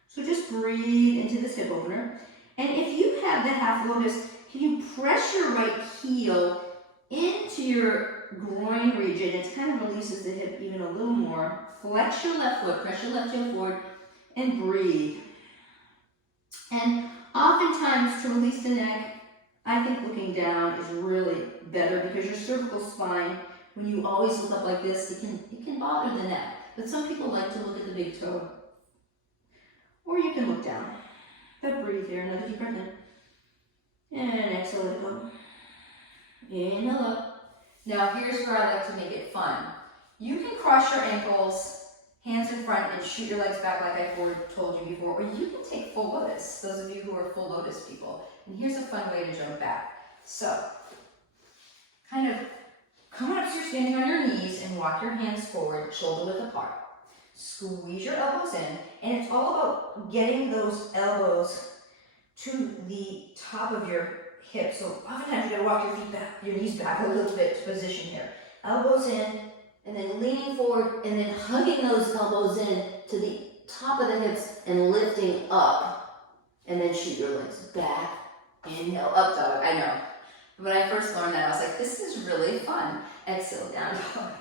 So just breathe into this hip opener. And if you have the half lotus, can you press your right heel into your groin region? It kind of releases the hip even a little more. Flex your left foot, press your left heel forward, and breathe. And oftentimes to release the neck, I think looking down is really better because your cervical spine, when you always look up like this, it can bother the neck. But some people like to look at the big toe. Or you can look down. But breathe here, another deep breath in. And exhale, let it go. Inhale up. Now here's where I like to make it fun. You can cross your ankles, hands in front, and shoot your legs back like I told you before. Or you can take full lotus, those of you who are full lotus people. And here's a fun way to jump back. So, kind of come up so you're standing on your knees and walk your hands forward, shoulder width apart. Squeeze your elbows in, and it's all about getting those elbows to the top of your hips. So oftentimes you gotta walk your feet back, your knees back a little bit to position here. Elbows in, and then leaning forward, and then hugging those elbows in to the top of the hips and lifting up. And then shoot your legs back, inhale, up dog. I know. When I first learned that, I was like, this is really fun. Exhale, down dog.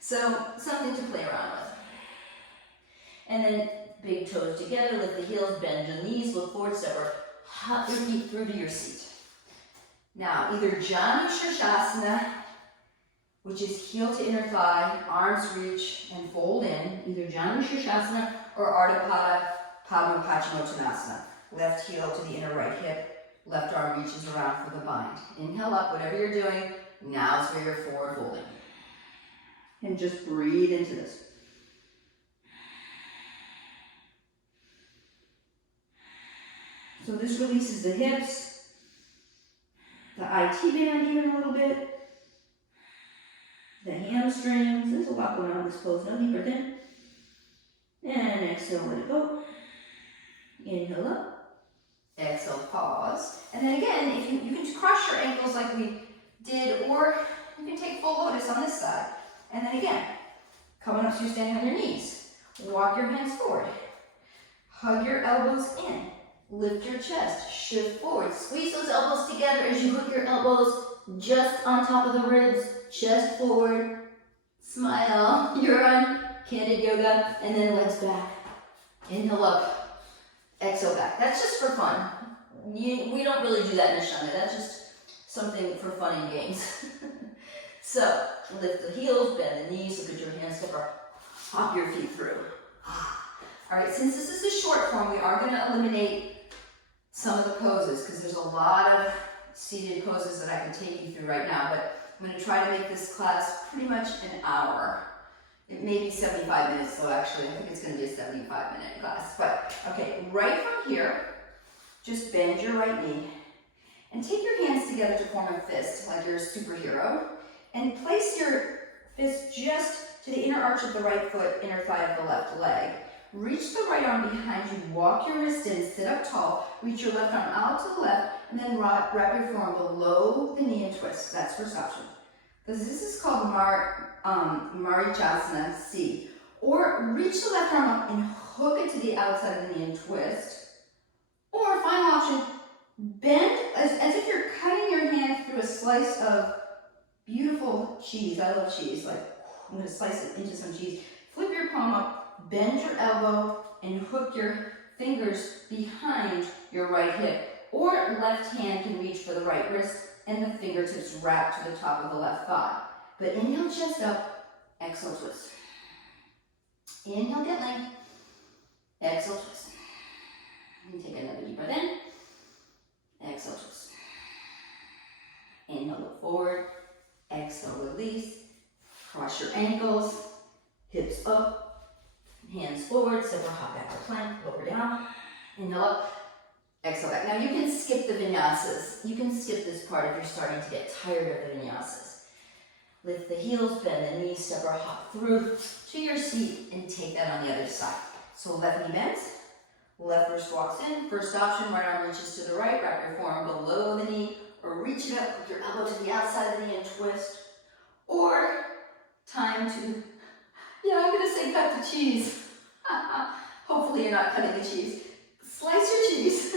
So something to play around with. And then big toes together, lift the heels, bend your knees, look forward, step or hop your feet through to your seat. Now, either Janu Shirshasana, which is heel to inner thigh, arms reach and fold in, either Janu Shirshasana or Ardha Baddha Padma Paschimottanasana. Left heel to the inner right hip, left arm reaches around for the bind. Inhale up, whatever you're doing, now's where you're forward folding. And just breathe into this. So this releases the hips, the IT band even a little bit, the hamstrings. There's a lot going on in this pose. No deep breath in. And exhale, let it go. Inhale up. Exhale, pause. And then again, if you can cross your ankles like we did, or you can take full lotus on this side. And then again, coming up so you're standing on your knees. Walk your hands forward. Hug your elbows in. Lift your chest. Shift forward. Squeeze those elbows together as you hook your elbows just on top of the ribs. Chest forward. Smile. You're on candid yoga. And then legs back. Inhale up. Exhale back. That's just for fun. We don't really do that in Ashtanga. That's just something for fun and games. So, lift the heels, bend the knees, look at your hands, hop your feet through. All right, since this is a short form, we are going to eliminate some of the poses because there's a lot of seated poses that I can take you through right now, but I'm going to try to make this class pretty much an hour. It may be 75 minutes, so actually I think it's going to be a 75-minute class. But, okay, right from here, just bend your right knee and take your hands together to form a fist like you're a superhero. And place your fist just to the inner arch of the right foot, inner thigh of the left leg. Reach the right arm behind you, walk your wrist in, sit up tall, reach your left arm out to the left, and then wrap your forearm below the knee and twist. That's first option. Because this is called Marichasana C. Or reach the left arm up and hook it to the outside of the knee and twist. Or final option, bend as if you're cutting your hand through a slice of beautiful cheese. I love cheese. Like, I'm going to slice it into some cheese. Flip your palm up, bend your elbow, and hook your fingers behind your right hip. Or left hand can reach for the right wrist, and the fingertips wrap to the top of the left thigh. But inhale, chest up, exhale, twist. Inhale, get length. Exhale, twist. And take another deep breath in. Exhale, twist. Inhale, look forward. Exhale, release. Cross your ankles. Hips up. Hands forward. So we'll hop back to plank. Lower down. Inhale up. Exhale back. Now you can skip the vinyasas. You can skip this part if you're starting to get tired of the vinyasas. Lift the heels, bend the knees, step or hop through to your seat and take that on the other side. So left knee bends. Left wrist walks in. First option, right arm reaches to the right. Wrap your forearm below the knee. Or reach it up with your elbow to the outside of the knee and twist. Or time to, I'm going to say cut the cheese. Hopefully you're not cutting the cheese. Slice your cheese.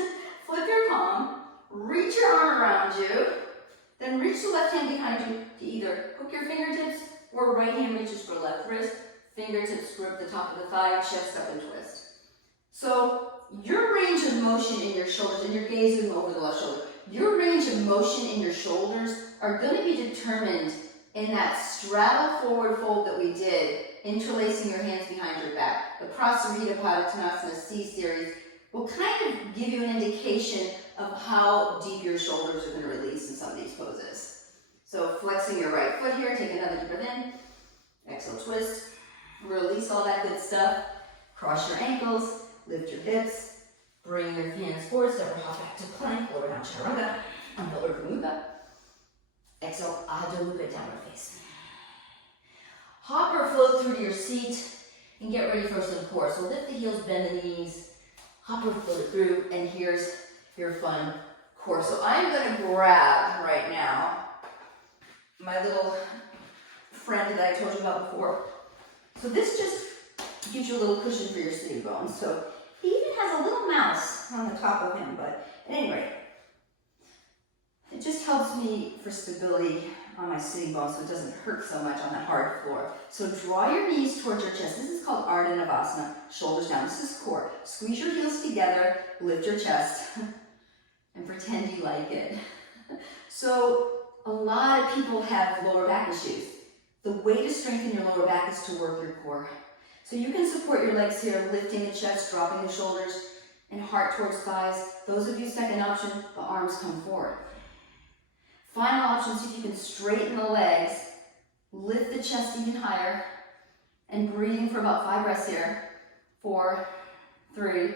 Flip your palm. Reach your arm around you. Then reach the left hand behind you to either hook your fingertips or right hand reaches for left wrist. Fingertips grip the top of the thigh, chest up and twist. So your range of motion in your shoulders, and your gaze is over the left shoulder, your range of motion in your shoulders are going to be determined in that straddle forward fold that we did, interlacing your hands behind your back. The Prasarita Padottanasana C series will kind of give you an indication of how deep your shoulders are going to release in some of these poses. So flexing your right foot here, take another deep breath in, exhale, twist, release all that good stuff, cross your ankles, lift your hips, bring your hands forward, step or hop back to plank, lower down chaturanga, inhale Urdhva Mukha, exhale Adho Mukha, downward facing. Hop or float through to your seat and get ready for some core. So lift the heels, bend the knees, hop or float through, and here's your fun core. So I'm going to grab right now my little friend that I told you about before. So this just gives you a little cushion for your sitting bones. So he even has a little mouse on the top of him, but at any rate, it just helps me for stability on my sitting bones so it doesn't hurt so much on that hard floor. So draw your knees towards your chest. This is called Ardha Navasana, shoulders down. This is core. Squeeze your heels together, lift your chest, and pretend you like it. So a lot of people have lower back issues. The way to strengthen your lower back is to work your core. So you can support your legs here, lifting the chest, dropping the shoulders, and heart towards thighs. Those of you second option, the arms come forward. Final option, see if you can straighten the legs, lift the chest even higher, and breathing for about 5 breaths here. 4, 3,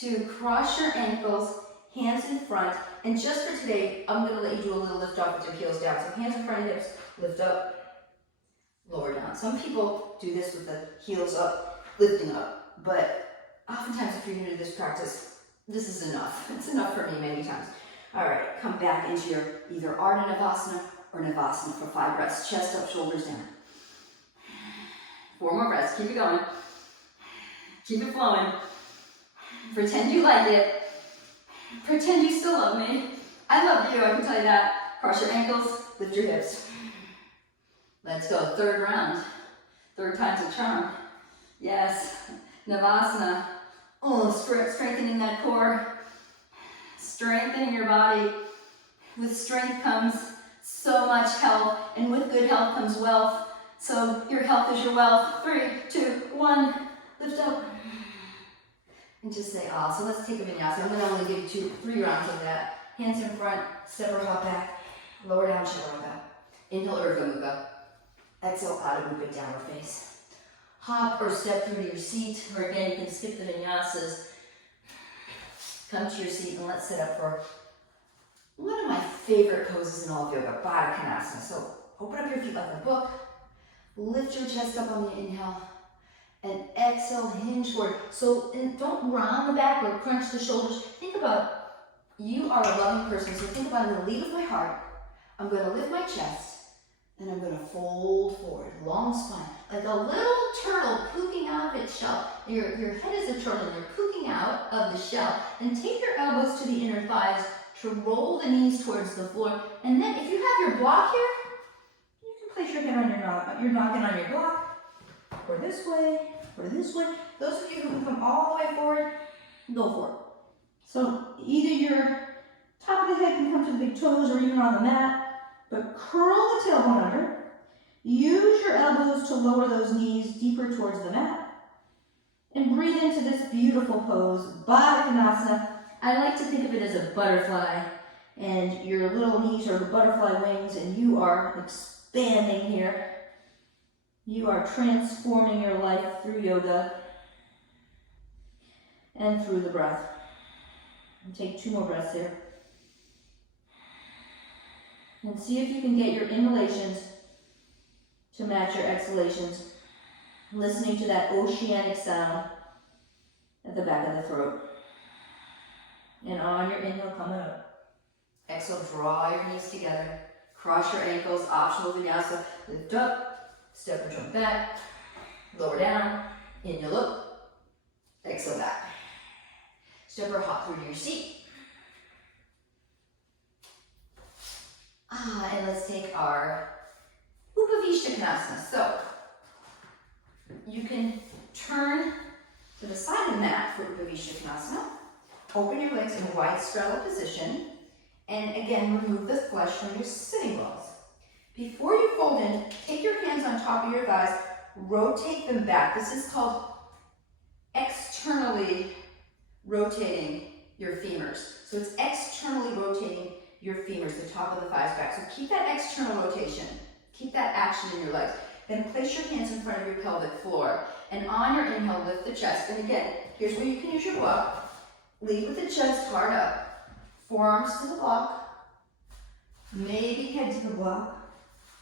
to cross your ankles, hands in front, and just for today, I'm going to let you do a little lift off with your heels down. So hands in front of hips, lift up, lower down. Some people do this with the heels up, lifting up, but oftentimes if you're new to this practice, this is enough. It's enough for me many times. All right, come back into your either Ardha Navasana or Navasana for 5 breaths. Chest up, shoulders down. 4 more breaths, keep it going. Keep it flowing. Pretend you like it. Pretend you still love me. I love you, I can tell you that. Cross your ankles, lift your hips. Let's go, 3rd round. 3rd time's a charm. Yes, Navasana. Oh, strengthening that core. Strengthening your body. With strength comes so much health, and with good health comes wealth. So your health is your wealth. 3, 2, 1, lift up. And just say, ah. So let's take a vinyasa. I'm gonna only give you 3 rounds of that. Hands in front, step or hop back, lower down, chaturanga. Inhale, Urdhva Mukha. Exhale, Adho Mukha, downward face. Hop or step through to your seat, or again, you can skip the vinyasas. Come to your seat and let's set up for one of my favorite poses in all of yoga, Baddha Konasana. So open up your feet like a book, lift your chest up on the inhale, and exhale, hinge forward. So don't round the back or crunch the shoulders. Think about, you are a loving person, so think about, I'm gonna lead with my heart, I'm gonna lift my chest, and I'm gonna fold forward, long spine, like a little turtle poking out of its shell. Your head is a turtle, and you're poking out of the shell. And take your elbows to the inner thighs to roll the knees towards the floor. And then if you have your block here, you can place your head on your noggin on your block, or this way, or this way. Those of you who can come all the way forward, go for it. So either your top of the head can come to the big toes or even on the mat, but curl the tailbone under. Use your elbows to lower those knees deeper towards the mat. And breathe into this beautiful pose, Baddha Konasana. I like to think of it as a butterfly, and your little knees are the butterfly wings, and you are expanding here. You are transforming your life through yoga and through the breath. And take 2 more breaths here. And see if you can get your inhalations to match your exhalations, listening to that oceanic sound at the back of the throat. And on your inhale, coming up. Exhale, draw your knees together. Cross your ankles, optional vinyasa. Lift up, step or jump back, lower down, inhale up, exhale back. Step or hop through to your seat. And let's take our Upavishta Konasana. So, you can turn to the side of the mat for Upavishta Konasana. Open your legs in a wide straddle position. And again, remove the flesh from your sitting bones. Before you fold in, take your hands on top of your thighs, rotate them back. This is called externally rotating your femurs. So it's externally rotating your femurs, the top of the thighs back. So keep that external rotation. Keep that action in your legs. Then place your hands in front of your pelvic floor. And on your inhale, lift the chest. And again, here's where you can use your block. Lead with the chest hard up. Forearms to the block. Maybe head to the block.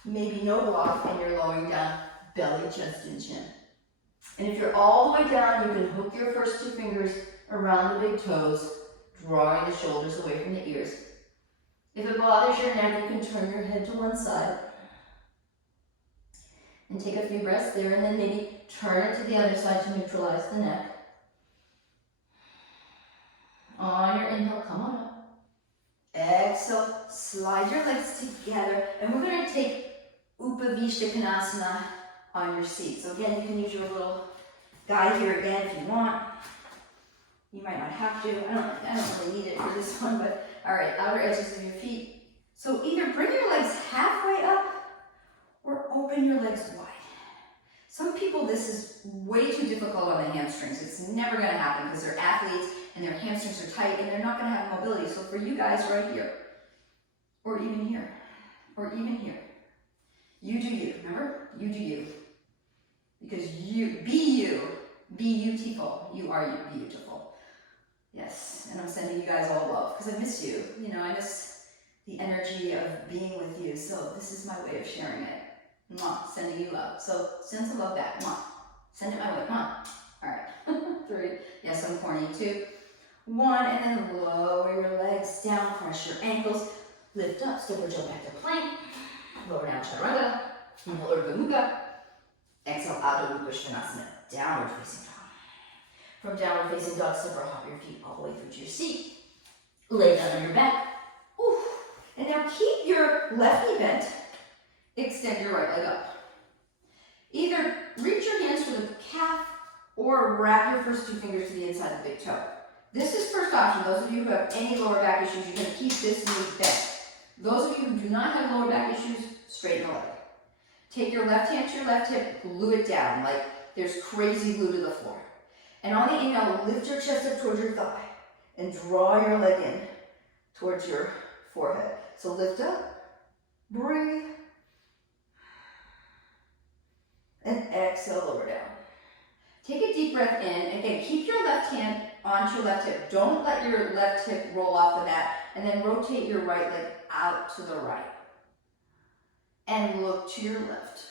Maybe no block, and you're lowering down belly, chest, and chin. And if you're all the way down, you can hook your first 2 fingers around the big toes, drawing the shoulders away from the ears. If it bothers your neck, you can turn your head to one side. And take a few breaths there, and then maybe turn it to the other side to neutralize the neck. On your inhale, come on up. Exhale, slide your legs together, and we're going to take Upavishta Konasana on your seat. So again, you can use your little guide here again if you want. You might not have to. I don't really need it for this one, but all right, outer edges of your feet. So either bring your legs halfway up or open your legs wide. Some people, this is way too difficult on the hamstrings. It's never going to happen because they're athletes and their hamstrings are tight and they're not going to have mobility. So for you guys right here, or even here, or even here, you do you, remember? You do you. Because you, be beautiful. You are beautiful. Yes, and I'm sending you guys all love because I miss you. You know, I miss the energy of being with you. So this is my way of sharing it. Mwah, sending you love. So send some love back. Mwah. Send it my way. Come on. All right. 3. Yes, I'm corny. 2, 1, and then lower your legs down. Press your ankles. Lift up. Step or jump back to plank. Lower down chaturanga. Inhale Urdhva Mukha. Exhale Adho Mukha Svanasana. Downward facing dog. From downward facing dog, step or hop your feet all the way through to your seat. Lay down on your back. Ooh. And now keep your left knee bent. Extend your right leg up. Either reach your hands for the calf or wrap your first 2 fingers to the inside of the big toe. This is first option. Those of you who have any lower back issues, you're going to keep this knee bent. Those of you who do not have lower back issues, straighten the leg. Take your left hand to your left hip, glue it down like there's crazy glue to the floor. And on the inhale, lift your chest up towards your thigh and draw your leg in towards your forehead. So lift up, breathe, and exhale, lower down. Take a deep breath in. Again, keep your left hand onto your left hip. Don't let your left hip roll off the mat. And then rotate your right leg out to the right. And look to your left.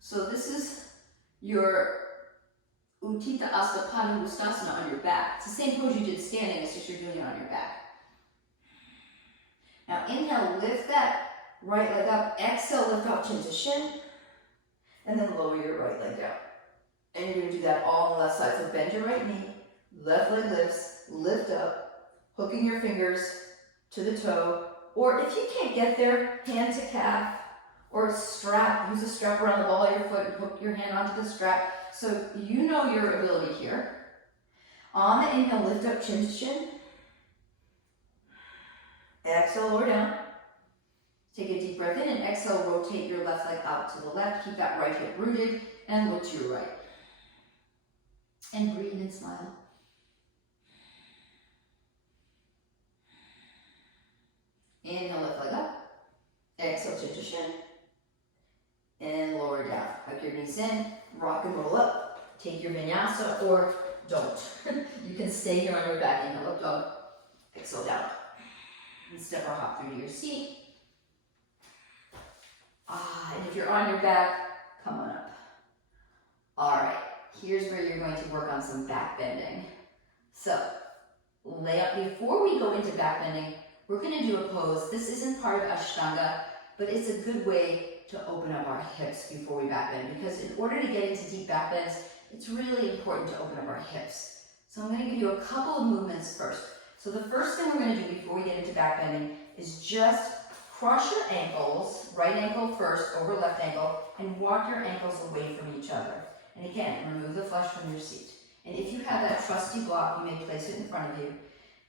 So this is your Utthita Hasta Padangusthasana on your back. It's the same pose you did standing, it's just you're doing it on your back. Now inhale, lift that right leg up. Exhale, lift up chin to shin. And then lower your right leg down. And you're going to do that all on the left side. So bend your right knee, left leg lifts, lift up, hooking your fingers to the toe. Or if you can't get there, hand to calf, or strap. Use a strap around the ball of your foot and hook your hand onto the strap. So you know your ability here. On the inhale, lift up chin to chin. Exhale, lower down. Take a deep breath in and exhale, rotate your left leg out to the left. Keep that right hip rooted and look to your right. And breathe and smile. Inhale, lift leg up. Exhale, chin to shin. And lower down. Hug your knees in, rock and roll up. Take your vinyasa or don't. You can stay here on your back. Inhale, up dog. Exhale, down. And step or hop through to your seat. And if you're on your back, come on up. All right, here's where you're going to work on some back bending. So, lay up. Before we go into back bending, we're going to do a pose. This isn't part of Ashtanga, but it's a good way to open up our hips before we back bend, because in order to get into deep back bends, it's really important to open up our hips. So I'm going to give you a couple of movements first. So the first thing we're going to do before we get into back bending is just cross your ankles, right ankle first over left ankle, and walk your ankles away from each other. And again, remove the flesh from your seat. And if you have that trusty block, you may place it in front of you.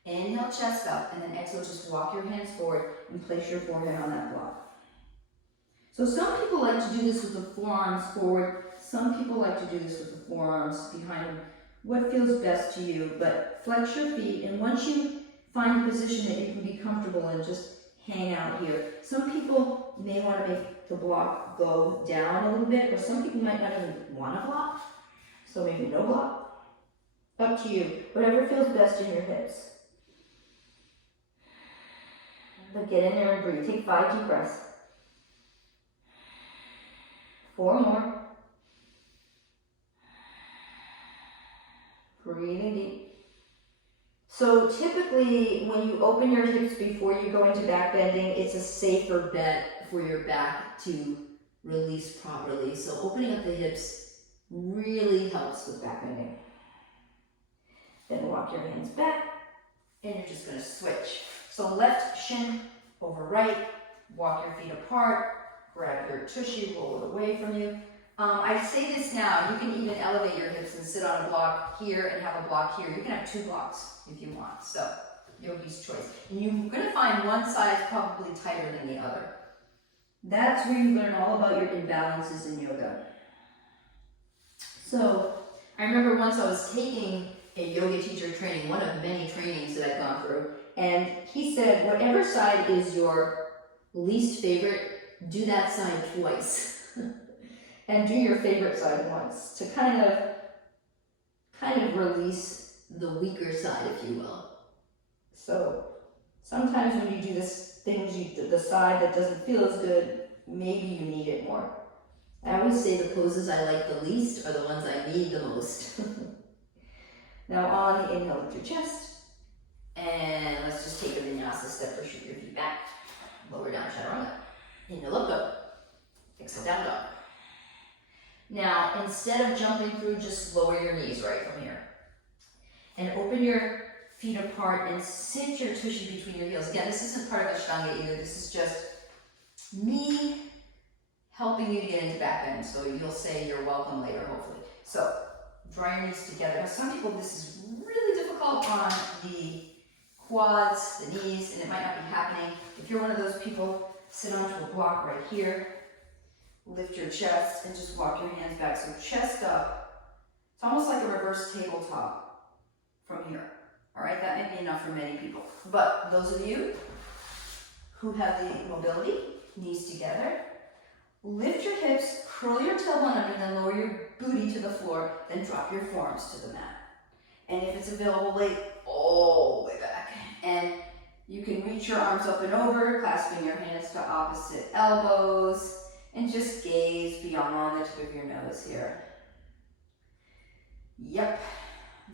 Inhale, chest up, and then exhale, just walk your hands forward and place your forehead on that block. So some people like to do this with the forearms forward. Some people like to do this with the forearms behind. What feels best to you, but flex your feet, and once you find a position that you can be comfortable in, just hang out here. Some people may want to make the block go down a little bit, or some people might not even want to block, so maybe no block. Up to you, whatever feels best in your hips. But get in there and breathe. Take 5 deep breaths. 4 more. Breathing deep. So typically, when you open your hips before you go into back bending, it's a safer bet for your back to release properly. So opening up the hips really helps with back bending. Then walk your hands back, and you're just going to switch. So left shin over right, walk your feet apart, grab your tushy, roll it away from you. I say this now, you can even elevate your hips and sit on a block here and have a block here. You can have 2 blocks if you want, so yogi's choice. And you're going to find one side is probably tighter than the other. That's where you learn all about your imbalances in yoga. So I remember once I was taking a yoga teacher training, one of many trainings that I've gone through, and he said, whatever side is your least favorite, do that side twice. And do your favorite side once to kind of kind of release the weaker side, if you will. So sometimes when you do this things, the side that doesn't feel as good, maybe you need it more. I always say the poses I like the least are the ones I need the most. Now on the inhale, lift your chest. And let's just take a vinyasa step or shoot your feet back. Lower down, chaturanga. Inhale, up, up. Exhale, down, dog. Now, instead of jumping through, just lower your knees right from here. And open your feet apart and sit your tushy between your heels. Again, this isn't part of Ashtanga either. This is just me helping you to get into back bend. So you'll say you're welcome later, hopefully. So, draw your knees together. Now, some people, this is really difficult on the quads, the knees, and it might not be happening. If you're one of those people, sit onto a block right here. Lift your chest and just walk your hands back. So chest up. It's almost like a reverse tabletop from here. All right, that may be enough for many people. But those of you who have the mobility, knees together, lift your hips, curl your tailbone under, then lower your booty to the floor, then drop your forearms to the mat. And if it's available, lay all the way back. And you can reach your arms up and over, clasping your hands to opposite elbows, and just gaze beyond the tip of your nose here. Yep,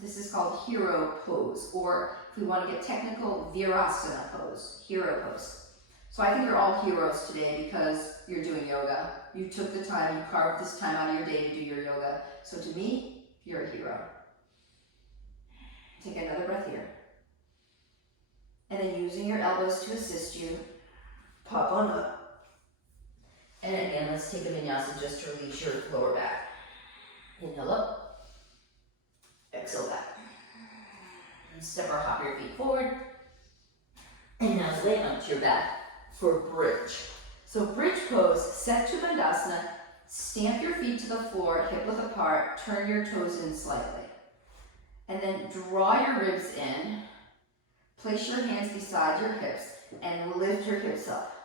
this is called hero pose, or if we want to get technical, virasana pose, hero pose. So I think you're all heroes today because you're doing yoga. You took the time, you carved this time out of your day to do your yoga. So to me, you're a hero. Take another breath here. And then using your elbows to assist you, pop on up. And again, let's take a vinyasa just to release your lower back. Inhale up. Exhale back. And step or hop your feet forward. And now lay onto your back for bridge. So bridge pose, set to Bandhasana, stamp your feet to the floor, hip width apart, turn your toes in slightly. And then draw your ribs in, place your hands beside your hips, and lift your hips up.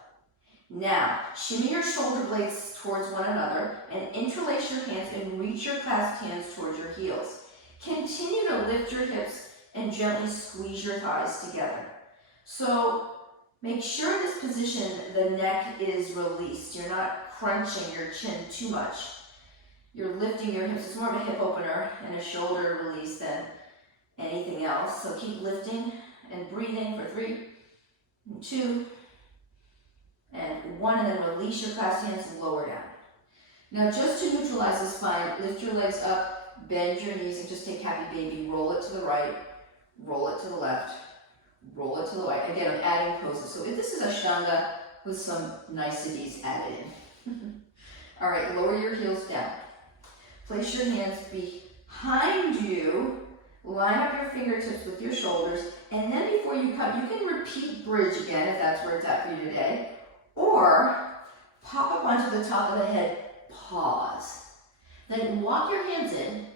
Now, shimmy your shoulder blades towards one another, and interlace your hands and reach your clasped hands towards your heels. Continue to lift your hips and gently squeeze your thighs together. So, make sure in this position the neck is released. You're not crunching your chin too much. You're lifting your hips. It's more of a hip opener and a shoulder release than anything else. So keep lifting and breathing for 3, and 2, and 1, and then release your clasped hands and lower down. Now just to neutralize the spine, lift your legs up, bend your knees, and just take happy baby. Roll it to the right, roll it to the left, roll it to the right. Again, I'm adding poses. So if this is Ashtanga with some niceties added in. All right, lower your heels down. Place your hands behind you. Line up your fingertips with your shoulders. And then before you come, you can repeat bridge again if that's where it's at for you today. Or pop up onto the top of the head, pause. Then walk your hands in,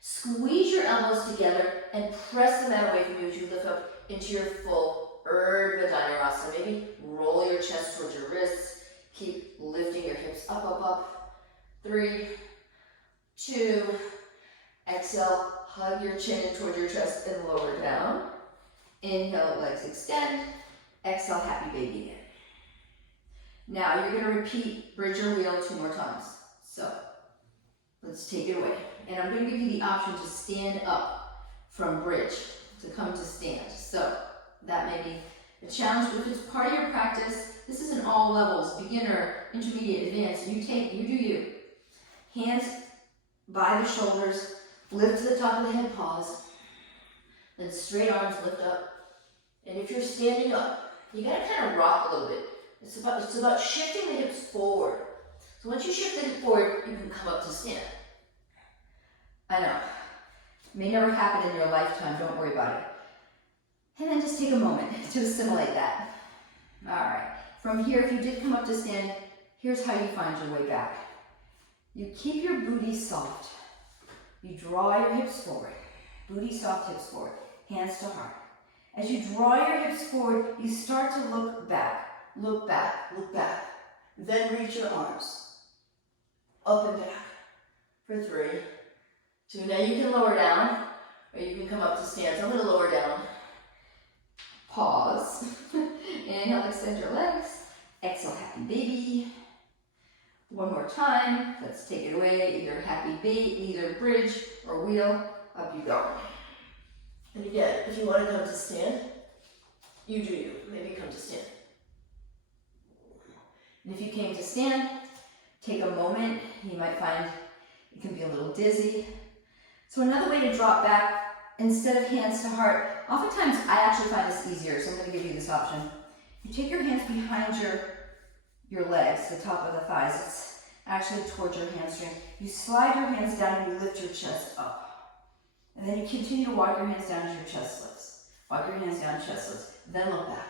squeeze your elbows together, and press the mat away from you as you lift up into your full Urdhva Dhanurasana. Maybe roll your chest towards your wrists. Keep lifting your hips up, up, up. 3, 2, exhale, hug your chin in towards your chest and lower down. Inhale, legs extend. Exhale, happy baby again. Now you're going to repeat bridge or wheel 2 more times. So let's take it away. And I'm going to give you the option to stand up from bridge, to come to stand. So that may be a challenge, but if it's part of your practice, this is in all levels, beginner, intermediate, advanced. You do you. Hands by the shoulders, lift to the top of the head, pause. Then straight arms lift up. And if you're standing up, you gotta kind of rock a little bit. It's about shifting the hips forward. So once you shift the hip forward, you can come up to stand. I know. May never happen in your lifetime, don't worry about it. And then just take a moment to assimilate that. All right. From here, if you did come up to stand, here's how you find your way back. You keep your booty soft. You draw your hips forward. Booty soft, hips forward. Hands to heart. As you draw your hips forward, you start to look back. Look back, look back. Then reach your arms up and back for 3, 2, now you can lower down, or you can come up to stand. So I'm gonna lower down. Pause. Inhale, extend your legs. Exhale, happy baby. One more time. Let's take it away. Either happy baby, either bridge or wheel. Up you go. And again, if you want to come to stand, you do you. Maybe come to stand. And if you came to stand, take a moment. You might find it can be a little dizzy. So another way to drop back, instead of hands to heart, oftentimes I actually find this easier, so I'm going to give you this option. You take your hands behind your legs, the top of the thighs. It's actually towards your hamstring. You slide your hands down and you lift your chest up. And then you continue to walk your hands down as your chest lifts. Walk your hands down, chest lifts. Then look back.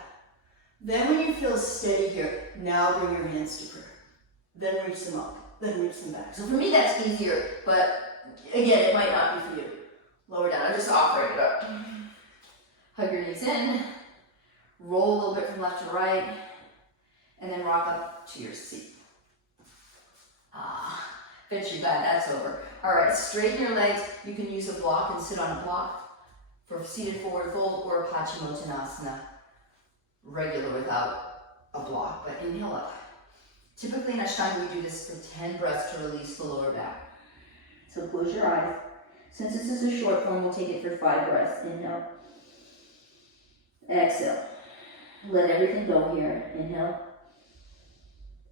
Then when you feel steady here, now bring your hands to prayer. Then reach them up. Then reach them back. So for me that's easier, but again, it might not be for you. Lower down. I'm just offering it up. Hug your knees in. Roll a little bit from left to right. And then rock up to your seat. Bet you're glad that's over. All right, straighten your legs. You can use a block and sit on a block for seated forward fold or Paschimottanasana. Regular without a block, but inhale up. Typically in Ashtanga, we do this for 10 breaths to release the lower back. So close your eyes. Since this is a short form, we'll take it for 5 breaths. Inhale. Exhale. Let everything go here. Inhale.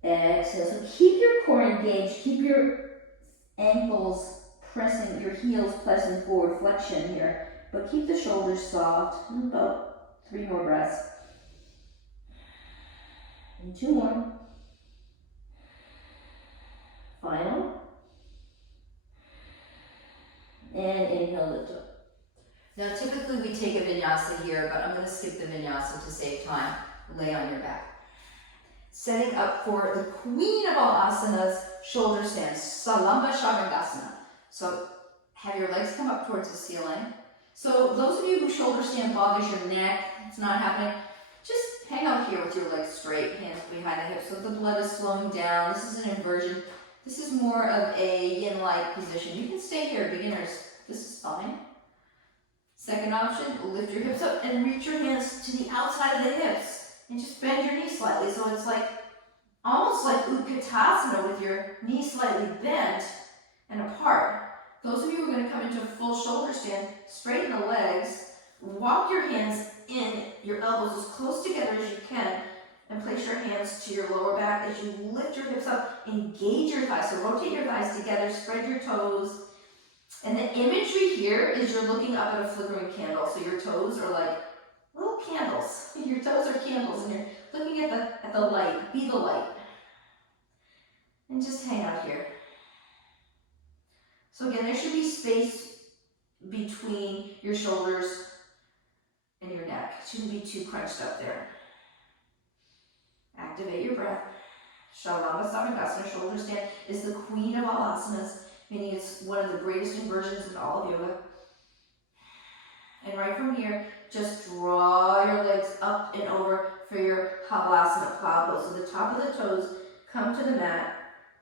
Exhale. So keep your core engaged. Keep your ankles pressing, your heels pressing forward, flexion here. But keep the shoulders soft. About 3 more breaths. And 2 more. Final. And inhale, lift up. Now typically we take a vinyasa here, but I'm going to skip the vinyasa to save time. Lay on your back. Setting up for the queen of all asanas, shoulder stand, Salamba Shavasana. So have your legs come up towards the ceiling. So those of you who shoulder stand bothers your neck, it's not happening, just hang out here with your legs straight, hands behind the hips so the blood is flowing down. This is an inversion. This is more of a yin-like position. You can stay here, beginners. This is fine. Second option, lift your hips up and reach your hands to the outside of the hips. And just bend your knees slightly. So it's like, almost like Utkatasana with your knees slightly bent and apart. Those of you who are going to come into a full shoulder stand, straighten the legs, walk your hands in, your elbows as close together as you can, and place your hands to your lower back as you lift your hips up, engage your thighs. So rotate your thighs together, spread your toes. And the imagery here is you're looking up at a flickering candle. So your toes are like little candles. Your toes are candles and you're looking at the light. Be the light. And just hang out here. So again, there should be space between your shoulders and your neck. It shouldn't be too crunched up there. Activate your breath. Shalamba Samagasana, shoulder stand, is the queen of all asanas, meaning it's one of the greatest inversions in all of yoga. And right from here, just draw your legs up and over for your Havasana, plow pose. So the top of the toes come to the mat,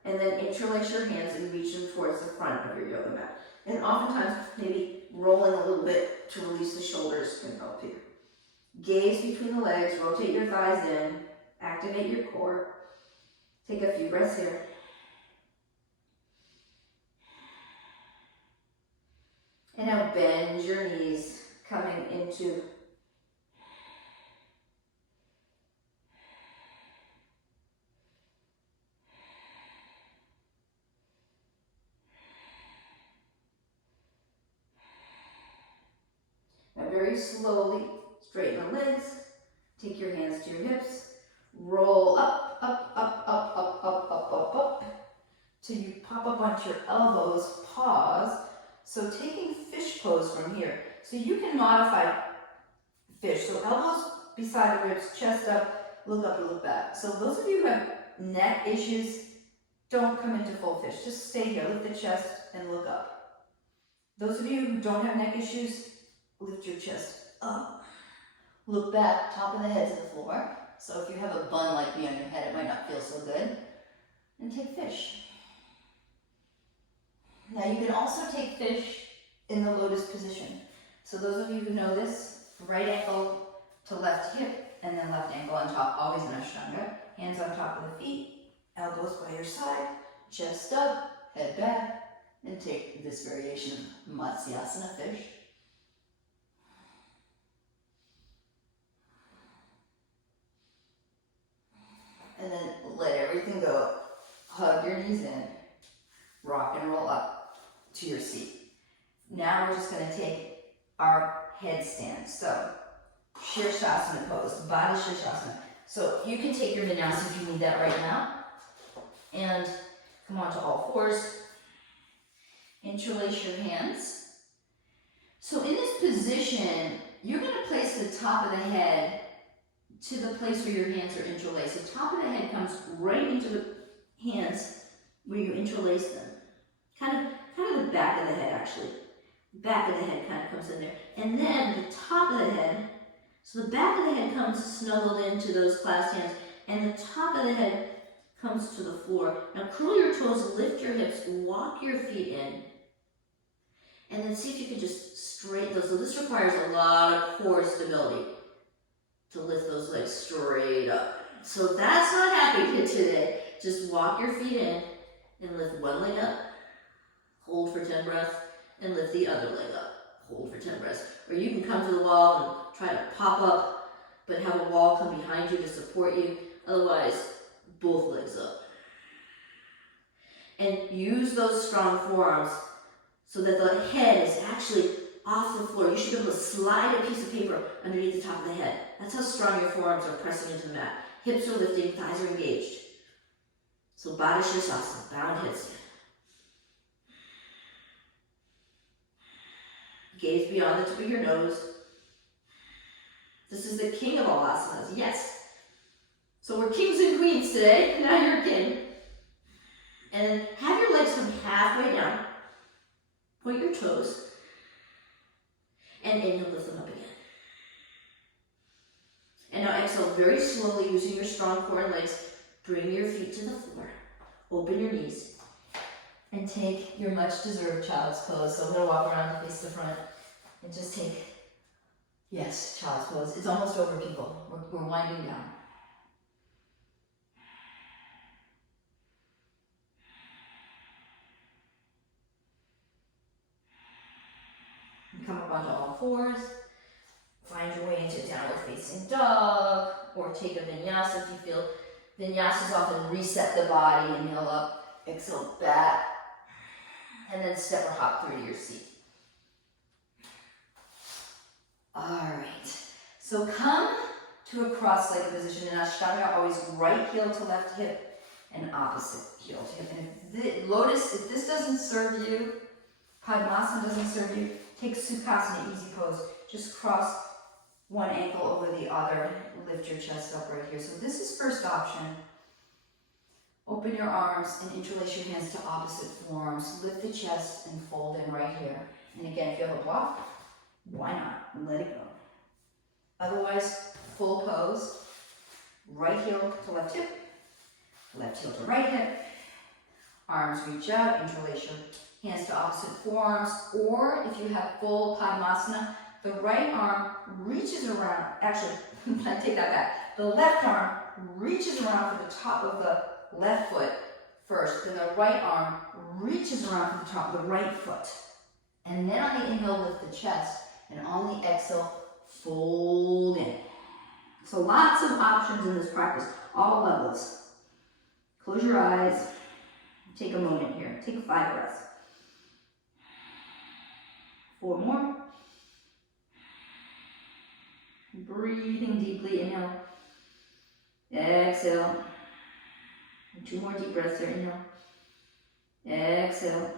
and then interlace your hands and reach them towards the front of your yoga mat. And oftentimes, maybe rolling a little bit to release the shoulders can help here. Gaze between the legs, rotate your thighs in, activate your core. Take a few breaths here. And now bend your knees, coming into now very slowly straighten the legs, take your hands to your hips, roll up, up, up, up, up, up, up, up, up, till you pop up onto your elbows, pause. So taking fish pose from here. So you can modify fish. So elbows beside the ribs, chest up, look up or look back. So those of you who have neck issues, don't come into full fish. Just stay here, lift the chest and look up. Those of you who don't have neck issues, lift your chest up. Look back, top of the head to the floor. So if you have a bun like me on your head, it might not feel so good. And take fish. Now you can also take fish in the lotus position. So those of you who know this, right ankle to left hip, and then left ankle on top, always in Ashtanga. Hands on top of the feet, elbows by your side, chest up, head back, and take this variation of Matsyasana fish. And then let everything go. Hug your knees in, rock and roll up to your seat. Now we're just gonna take our headstand. So, Shirshasana pose, Bada Shirshasana. So you can take your vinyasa if you need that right now. And come onto all fours. Interlace your hands. So in this position, you're gonna place the top of the head to the place where your hands are interlaced. The top of the head comes right into the hands where you interlace them. Kind of the back of the head actually. The back of the head kind of comes in there. And then the top of the head, so the back of the head comes snuggled into those clasped hands, and the top of the head comes to the floor. Now curl your toes, lift your hips, walk your feet in, and then see if you can just straighten those. So this requires a lot of core stability to lift those legs straight up. So that's not happening today. Just walk your feet in and lift one leg up, hold for 10 breaths, and lift the other leg up, hold for 10 breaths. Or you can come to the wall and try to pop up, but have a wall come behind you to support you. Otherwise, both legs up. And use those strong forearms so that the head is actually off the floor. You should be able to slide a piece of paper underneath the top of the head. That's how strong your forearms are pressing into the mat. Hips are lifting, thighs are engaged. So Bada Shirshasana, bound headstand. Gaze beyond the tip of your nose. This is the king of all asanas, yes. So we're kings and queens today, now you're a king. And then have your legs come halfway down. Point your toes. And inhale, lift them up again. And now exhale very slowly using your strong core and legs. Bring your feet to the floor. Open your knees. And take your much deserved child's pose. So I'm going to walk around, face the front, and just take, yes, child's pose. It's almost over, people. We're winding down. And come up onto all fours. Find your way into downward facing dog, or take a vinyasa if you feel. Vinyasas often reset the body. Inhale up, exhale back, and then step or hop through to your seat. All right, so come to a cross-legged position. In Ashtanga, always right heel to left hip and opposite heel to hip. And if this doesn't serve you, Padmasana doesn't serve you, take Sukhasana, easy pose. Just cross one ankle over the other, lift your chest up right here. So this is first option. Open your arms and interlace your hands to opposite forearms. Lift the chest and fold in right here. And again, if you have a block, why not? Let it go. Otherwise, full pose. Right heel to left hip to right hip. Arms reach out, interlace your hands to opposite forearms. Or if you have full Padmasana, the right arm reaches around. Actually, I take that back. The left arm reaches around for the top of the left foot first. Then the right arm reaches around for the top of the right foot. And then on the inhale, lift the chest. And on the exhale, fold in. So lots of options in this practice, all levels. Close your eyes. Take a moment here. Take 5 breaths. 4 more. Breathing deeply, inhale. Exhale. 2 more deep breaths here, inhale. Exhale.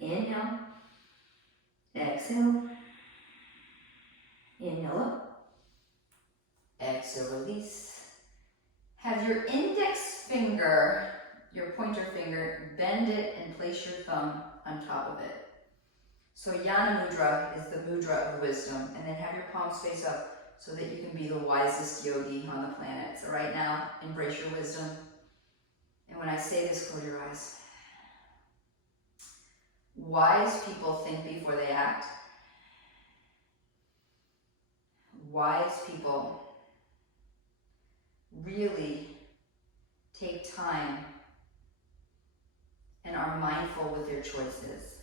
Inhale. Exhale. Inhale up. Exhale, release. Have your index finger, your pointer finger, bend it and place your thumb on top of it. So Yana Mudra is the mudra of wisdom. And then have your palms face up so that you can be the wisest yogi on the planet. So right now, embrace your wisdom. And when I say this, close your eyes. Wise people think before they act. Wise people really take time and are mindful with their choices.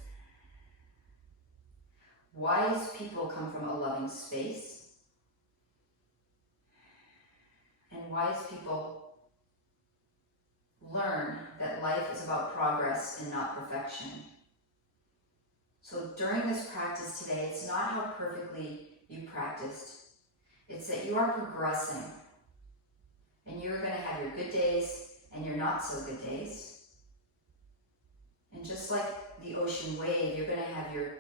Wise people come from a loving space. And wise people learn that life is about progress and not perfection. So during this practice today, it's not how perfectly you practiced. It's that you are progressing. And you're going to have your good days and your not so good days. And just like the ocean wave, you're going to have your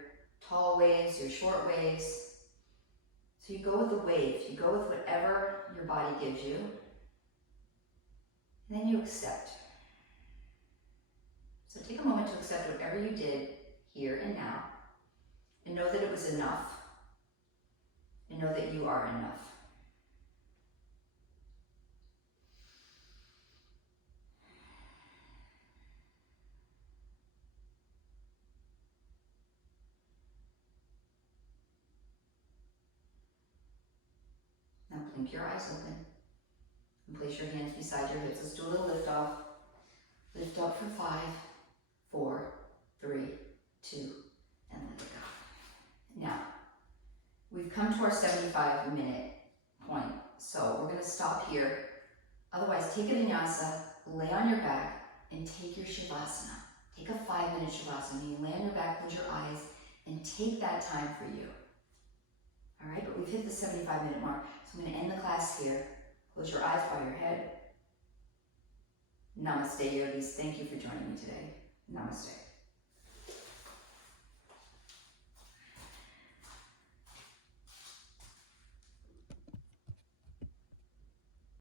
tall waves, your short waves. So you go with the wave. You go with whatever your body gives you. And then you accept. So take a moment to accept whatever you did here and now. And know that it was enough. And know that you are enough. Now blink your eyes open and place your hands beside your hips. Let's do a little lift off. Lift up for 5, 4, 3, 2, and let it go. Now, we've come to our 75-minute point, so we're going to stop here. Otherwise, take a vinyasa, lay on your back, and take your shavasana. Take a 5-minute shavasana. You lay on your back, close your eyes, and take that time for you. All right, but we've hit the 75-minute mark, so I'm going to end the class here. Close your eyes, bow your head. Namaste, yogis. Thank you for joining me today. Namaste.